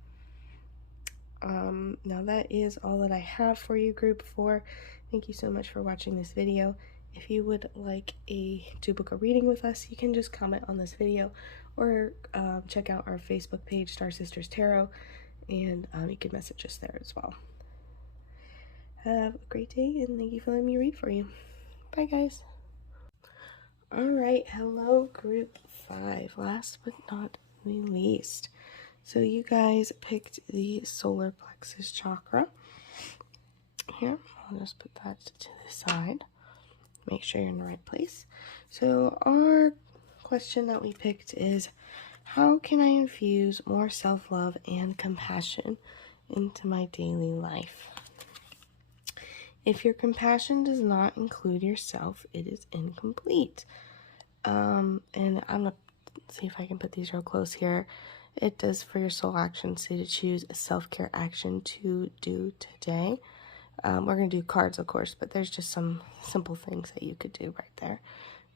Now that is all that I have for you, group 4. Thank you so much for watching this video. If you would like to book a reading with us, you can just comment on this video, or check out our Facebook page, Star Sisters Tarot, and you can message us there as well. Have a great day, and thank you for letting me read for you. Bye, guys. Alright, hello, group 5. Last but not the least. So you guys picked the solar plexus chakra. Here, I'll just put that to the side. Make sure you're in the right place. So our question that we picked is, how can I infuse more self-love and compassion into my daily life? If your compassion does not include yourself, it is incomplete. And I'm gonna see if I can put these real close here. It does for your soul action, so to choose a self-care action to do today. We're going to do cards, of course, but there's just some simple things that you could do right there.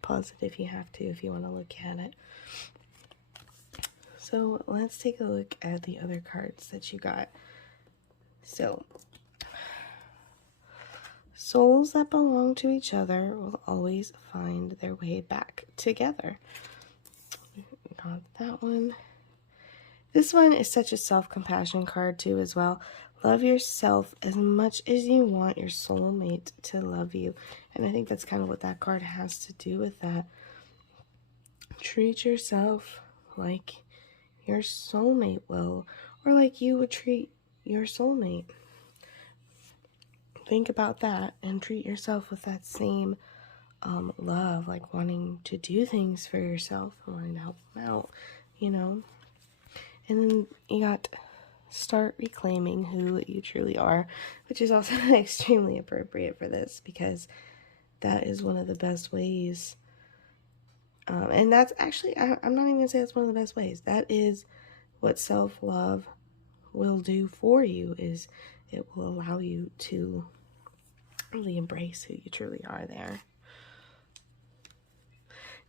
Pause it if you have to, if you want to look at it. So let's take a look at the other cards that you got. So, souls that belong to each other will always find their way back together. Got that one. This one is such a self-compassion card too as well. Love yourself as much as you want your soulmate to love you. And I think that's kind of what that card has to do with that. Treat yourself like your soulmate will, or like you would treat your soulmate. Think about that and treat yourself with that same love, like wanting to do things for yourself and wanting to help them out, you know. And then you got start reclaiming who you truly are, which is also extremely appropriate for this, because that is one of the best ways. And that's actually, I'm not even going to say that's one of the best ways. That is what self-love will do for you, is it will allow you to really embrace who you truly are there.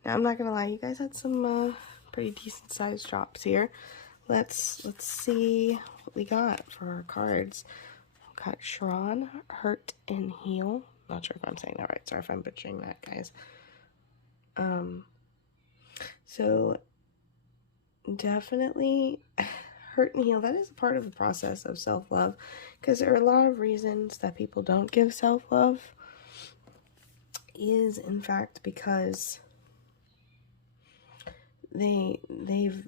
Now, I'm not going to lie, you guys had some pretty decent sized drops here. Let's see what we got for our cards. We've got Shran, Hurt and Heal. Not sure if I'm saying that right. Sorry if I'm butchering that, guys. So definitely hurt and heal. That is a part of the process of self-love, because there are a lot of reasons that people don't give self-love is in fact because they've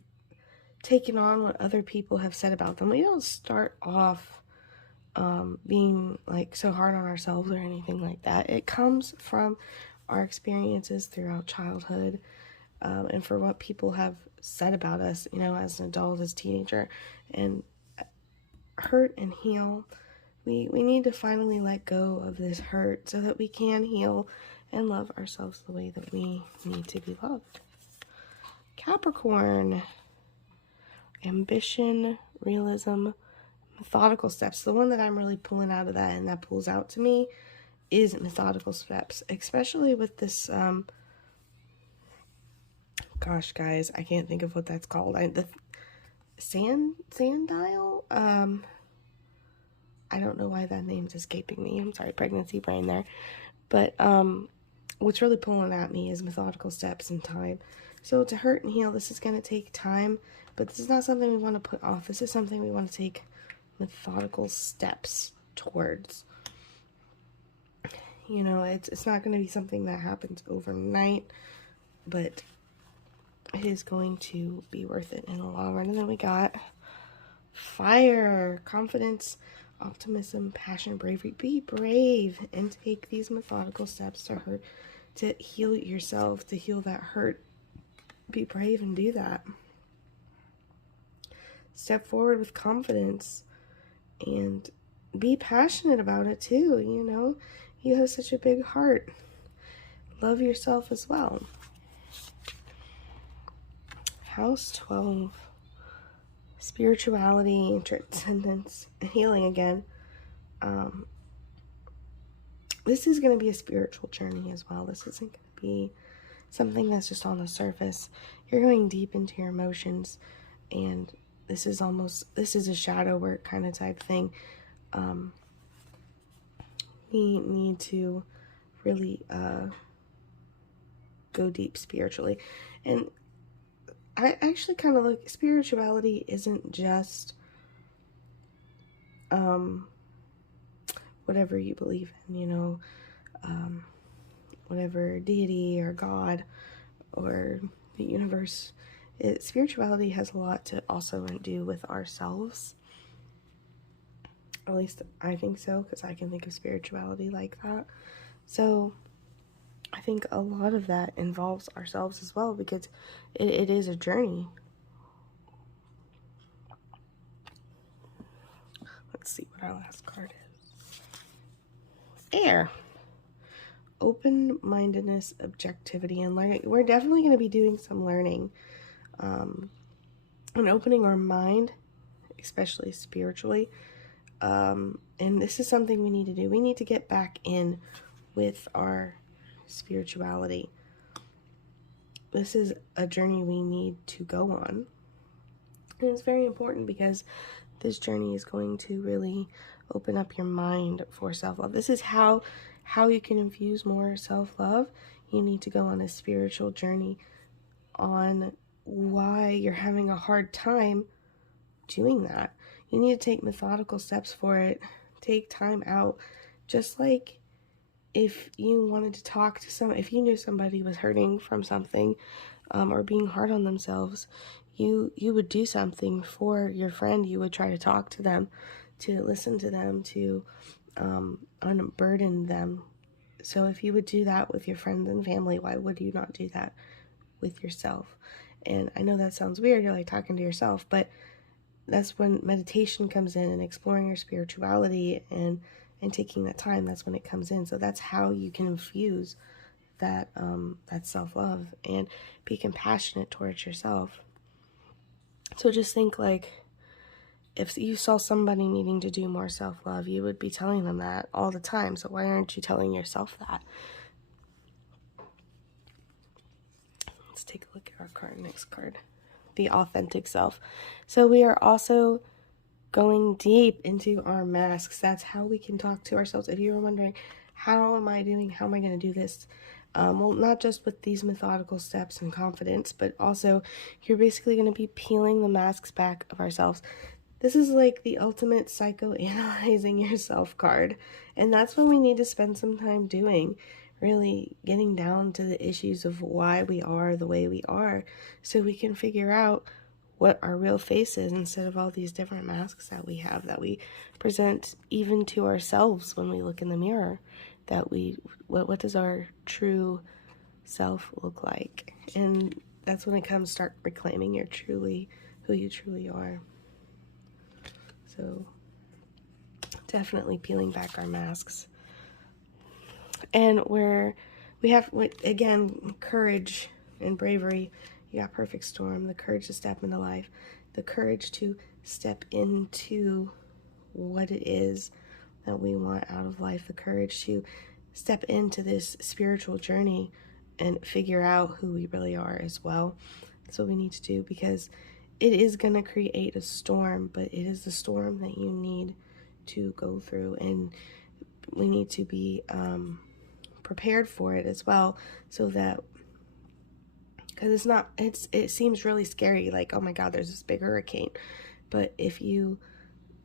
taken on what other people have said about them. We don't start off being like so hard on ourselves or anything like that. It comes from our experiences throughout childhood, and for what people have said about us, you know, as an adult, as a teenager. And hurt and heal, we need to finally let go of this hurt so that we can heal and love ourselves the way that we need to be loved. Capricorn, ambition, realism, methodical steps. The one that I'm really pulling out of that, and that pulls out to me, is methodical steps, especially with this gosh, guys, I can't think of what that's called. The sandile. I don't know why that name's escaping me. I'm sorry, pregnancy brain there. But what's really pulling at me is methodical steps and time. So to hurt and heal, this is going to take time, but this is not something we want to put off. This is something we want to take methodical steps towards. You know, it's not going to be something that happens overnight, but it is going to be worth it in the long run. And then we got fire, confidence, optimism, passion, bravery. Be brave and take these methodical steps to heal yourself, to heal that hurt. Be brave and do that. Step forward with confidence and be passionate about it too. You know, you have such a big heart. Love yourself as well. House 12, spirituality, transcendence, healing again. This is going to be a spiritual journey as well. This isn't going to be something that's just on the surface. You're going deep into your emotions, and this is a shadow work kind of type thing. We need to really go deep spiritually. And I actually kind of look, spirituality isn't just whatever you believe in, you know, whatever deity or God or the universe. Spirituality has a lot to also do with ourselves. At least I think so, because I can think of spirituality like that. So I think a lot of that involves ourselves as well, because it is a journey. Let's see what our last card is. Air. Open-mindedness, objectivity, and learning. We're definitely going to be doing some learning and opening our mind, especially spiritually. And this is something we need to do. We need to get back in with our spirituality. This is a journey we need to go on. And it's very important, because this journey is going to really open up your mind for self-love. This is how you can infuse more self-love. You need to go on a spiritual journey on why you're having a hard time doing that. You need to take methodical steps for it. Take time out. Just like if you wanted to talk to if you knew somebody was hurting from something, or being hard on themselves, you would do something for your friend. You would try to talk to them, to listen to them, to unburden them. So if you would do that with your friends and family, why would you not do that with yourself? And I know that sounds weird, you're like talking to yourself, but that's when meditation comes in, and exploring your spirituality and taking that time. That's when it comes in. So that's how you can infuse that self-love and be compassionate towards yourself. So just think, like, if you saw somebody needing to do more self-love, you would be telling them that all the time. So why aren't you telling yourself that? Let's take a look at our next card. The authentic self. So we are also going deep into our masks. That's how we can talk to ourselves. If you were wondering, how am I doing? How am I going to do this? Well, not just with these methodical steps and confidence, but also you're basically going to be peeling the masks back of ourselves. This is like the ultimate psychoanalyzing yourself card. And that's what we need to spend some time doing. Really getting down to the issues of why we are the way we are, so we can figure out what our real face is, instead of all these different masks that we have, that we present even to ourselves when we look in the mirror. That what does our true self look like? And that's when it comes, start reclaiming who you truly are. So definitely peeling back our masks. And we have, again, courage and bravery. You got perfect storm, the courage to step into life, the courage to step into what it is that we want out of life, the courage to step into this spiritual journey and figure out who we really are as well. That's what we need to do, because it is going to create a storm, but it is the storm that you need to go through, and we need to be prepared for it as well, so that, because it seems really scary, like, oh my God, there's this big hurricane, but if you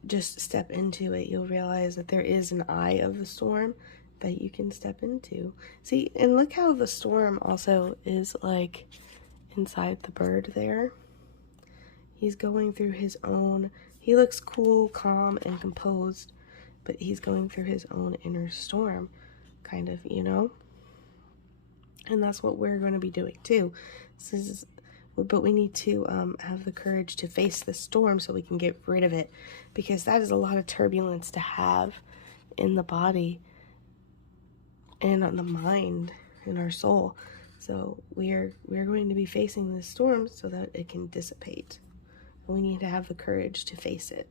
just step into it, you'll realize that there is an eye of the storm that you can step into. See, and look how the storm also is like inside the bird there. He's going through his own, he looks cool, calm, and composed, but he's going through his own inner storm, kind of, you know? And that's what we're going to be doing too. But we need to have the courage to face the storm so we can get rid of it, because that is a lot of turbulence to have in the body and on the mind and our soul. So we're going to be facing this storm so that it can dissipate. We need to have the courage to face it.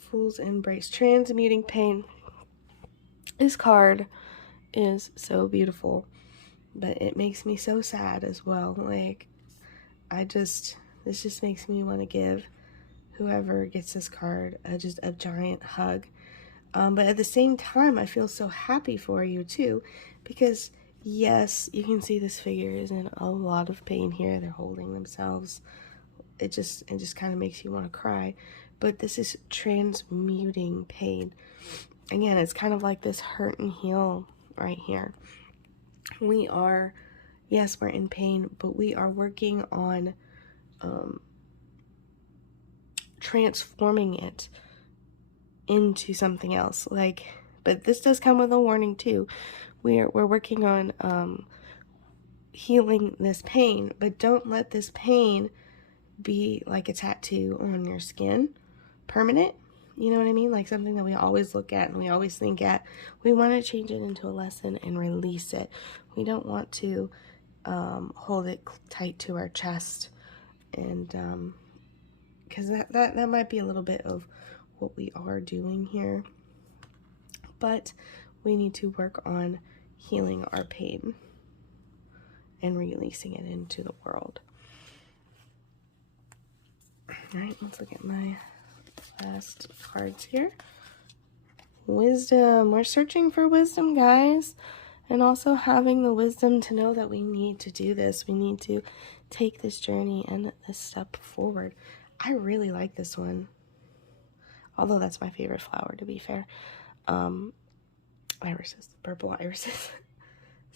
Fool's Embrace, transmuting pain. This card is so beautiful, but it makes me so sad as well. Like, this just makes me want to give whoever gets this card just a giant hug. But at the same time, I feel so happy for you too, because yes, you can see this figure is in a lot of pain here. They're holding themselves. It just kind of makes you want to cry. But this is transmuting pain. Again, it's kind of like this hurt and heal right here. We are, yes, we're in pain, but we are working on transforming it into something else. Like, but this does come with a warning too. We're working on healing this pain, but don't let this pain be like a tattoo on your skin, permanent. You know what I mean? Like something that we always look at and we always think at. We want to change it into a lesson and release it. We don't want to hold it tight to our chest, and because that might be a little bit of what we are doing here. But we need to work on healing our pain and releasing it into the world. All right, let's look at my last cards here. Wisdom. We're searching for wisdom, guys. And also having the wisdom to know that we need to do this. We need to take this journey and this step forward. I really like this one. Although that's my favorite flower, to be fair. Irises, purple irises.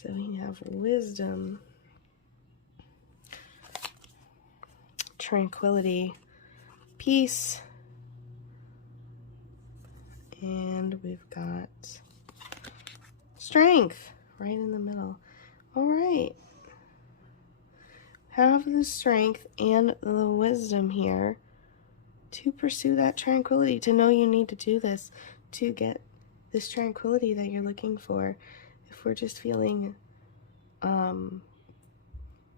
So we have wisdom, tranquility, peace, and we've got strength right in the middle. All right. Have the strength and the wisdom here to pursue that tranquility, to know you need to do this, to get this tranquility that you're looking for. If we're just feeling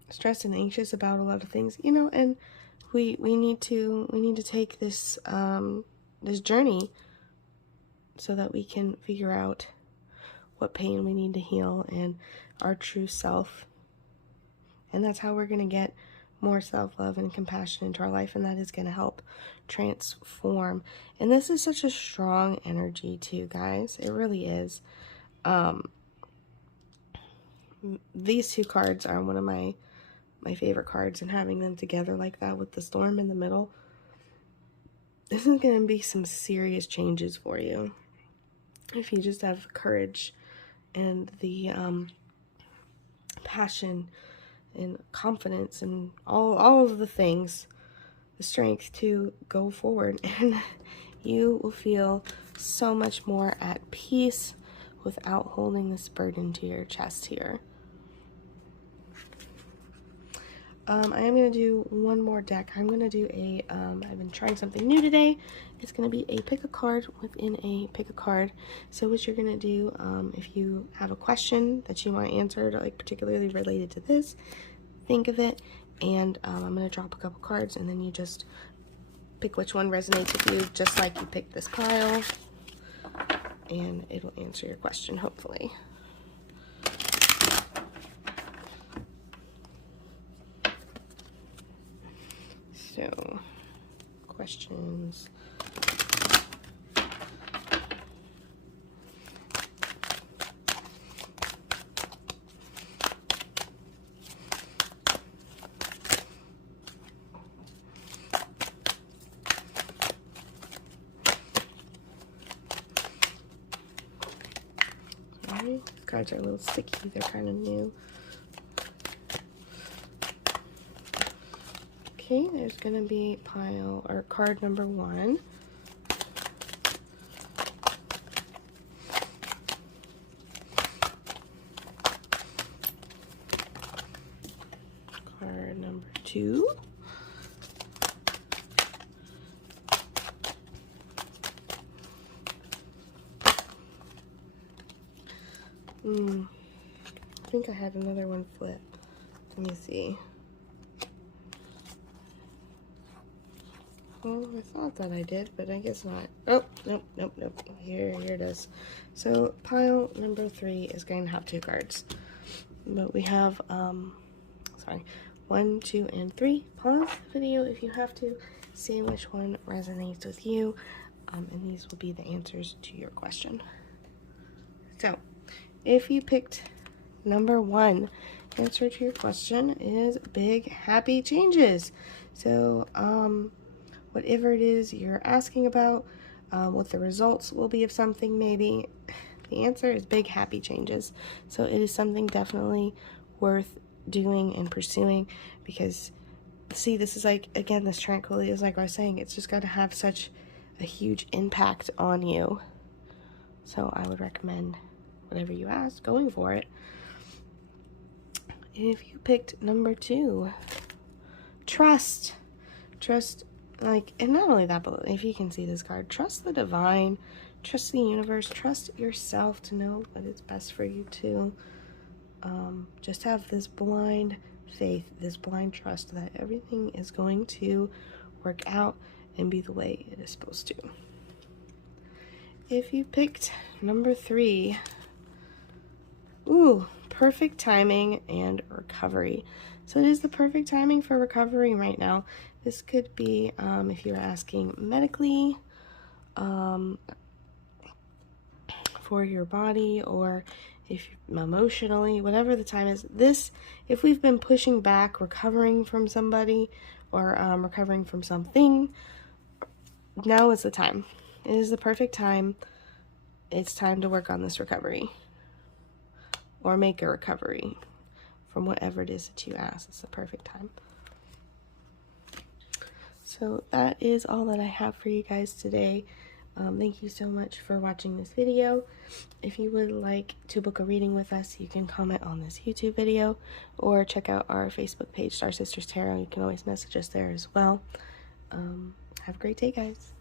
stressed and anxious about a lot of things, you know, and we need to take this this journey so that we can figure out what pain we need to heal and our true self. And that's how we're going to get more self-love and compassion into our life, and that is going to help transform. And this is such a strong energy too, guys. It really is. These two cards are one of my favorite cards, and having them together like that with the storm in the middle, this is going to be some serious changes for you if you just have courage and the passion and confidence and all of the things, the strength to go forward, and you will feel so much more at peace without holding this burden to your chest here. I am going to do one more deck. I'm going to do a, I've been trying something new today. It's going to be a pick a card within a pick a card. So what you're going to do, if you have a question that you want answered, like particularly related to this, think of it, and I'm going to drop a couple cards, and then you just pick which one resonates with you, just like you picked this pile, and it'll answer your question, hopefully. So, questions. These cards are a little sticky, they're kind of new. Okay, there's going to be pile or card number 1. Card number 2. I think I had another one flip. Let me see. Well, I thought that I did, but I guess not. Oh, nope. Here it is. So pile number 3 is going to have 2 cards. But we have, 1, 2, and 3. Pause the video if you have to. See which one resonates with you. And these will be the answers to your question. So, if you picked number 1, answer to your question is big, happy changes. So, whatever it is you're asking about, what the results will be of something maybe, the answer is big, happy changes. So it is something definitely worth doing and pursuing, because, see, this is like, again, this tranquility is like I was saying, it's just got to have such a huge impact on you. So I would recommend whatever you ask, going for it. If you picked number 2, trust, like, and not only that, but if you can see this card, trust the divine, trust the universe, trust yourself to know what is best for you too. Just have this blind faith, this blind trust that everything is going to work out and be the way it is supposed to. If you picked number 3, perfect timing and recovery. So it is the perfect timing for recovery right now. This could be if you're asking medically for your body, or if emotionally, whatever the time is. This, if we've been pushing back, recovering from somebody, or recovering from something, now is the time. It is the perfect time. It's time to work on this recovery, or make a recovery from whatever it is that you ask. It's the perfect time. So that is all that I have for you guys today. Thank you so much for watching this video. If you would like to book a reading with us, you can comment on this YouTube video or check out our Facebook page, Star Sisters Tarot. You can always message us there as well. Have a great day, guys.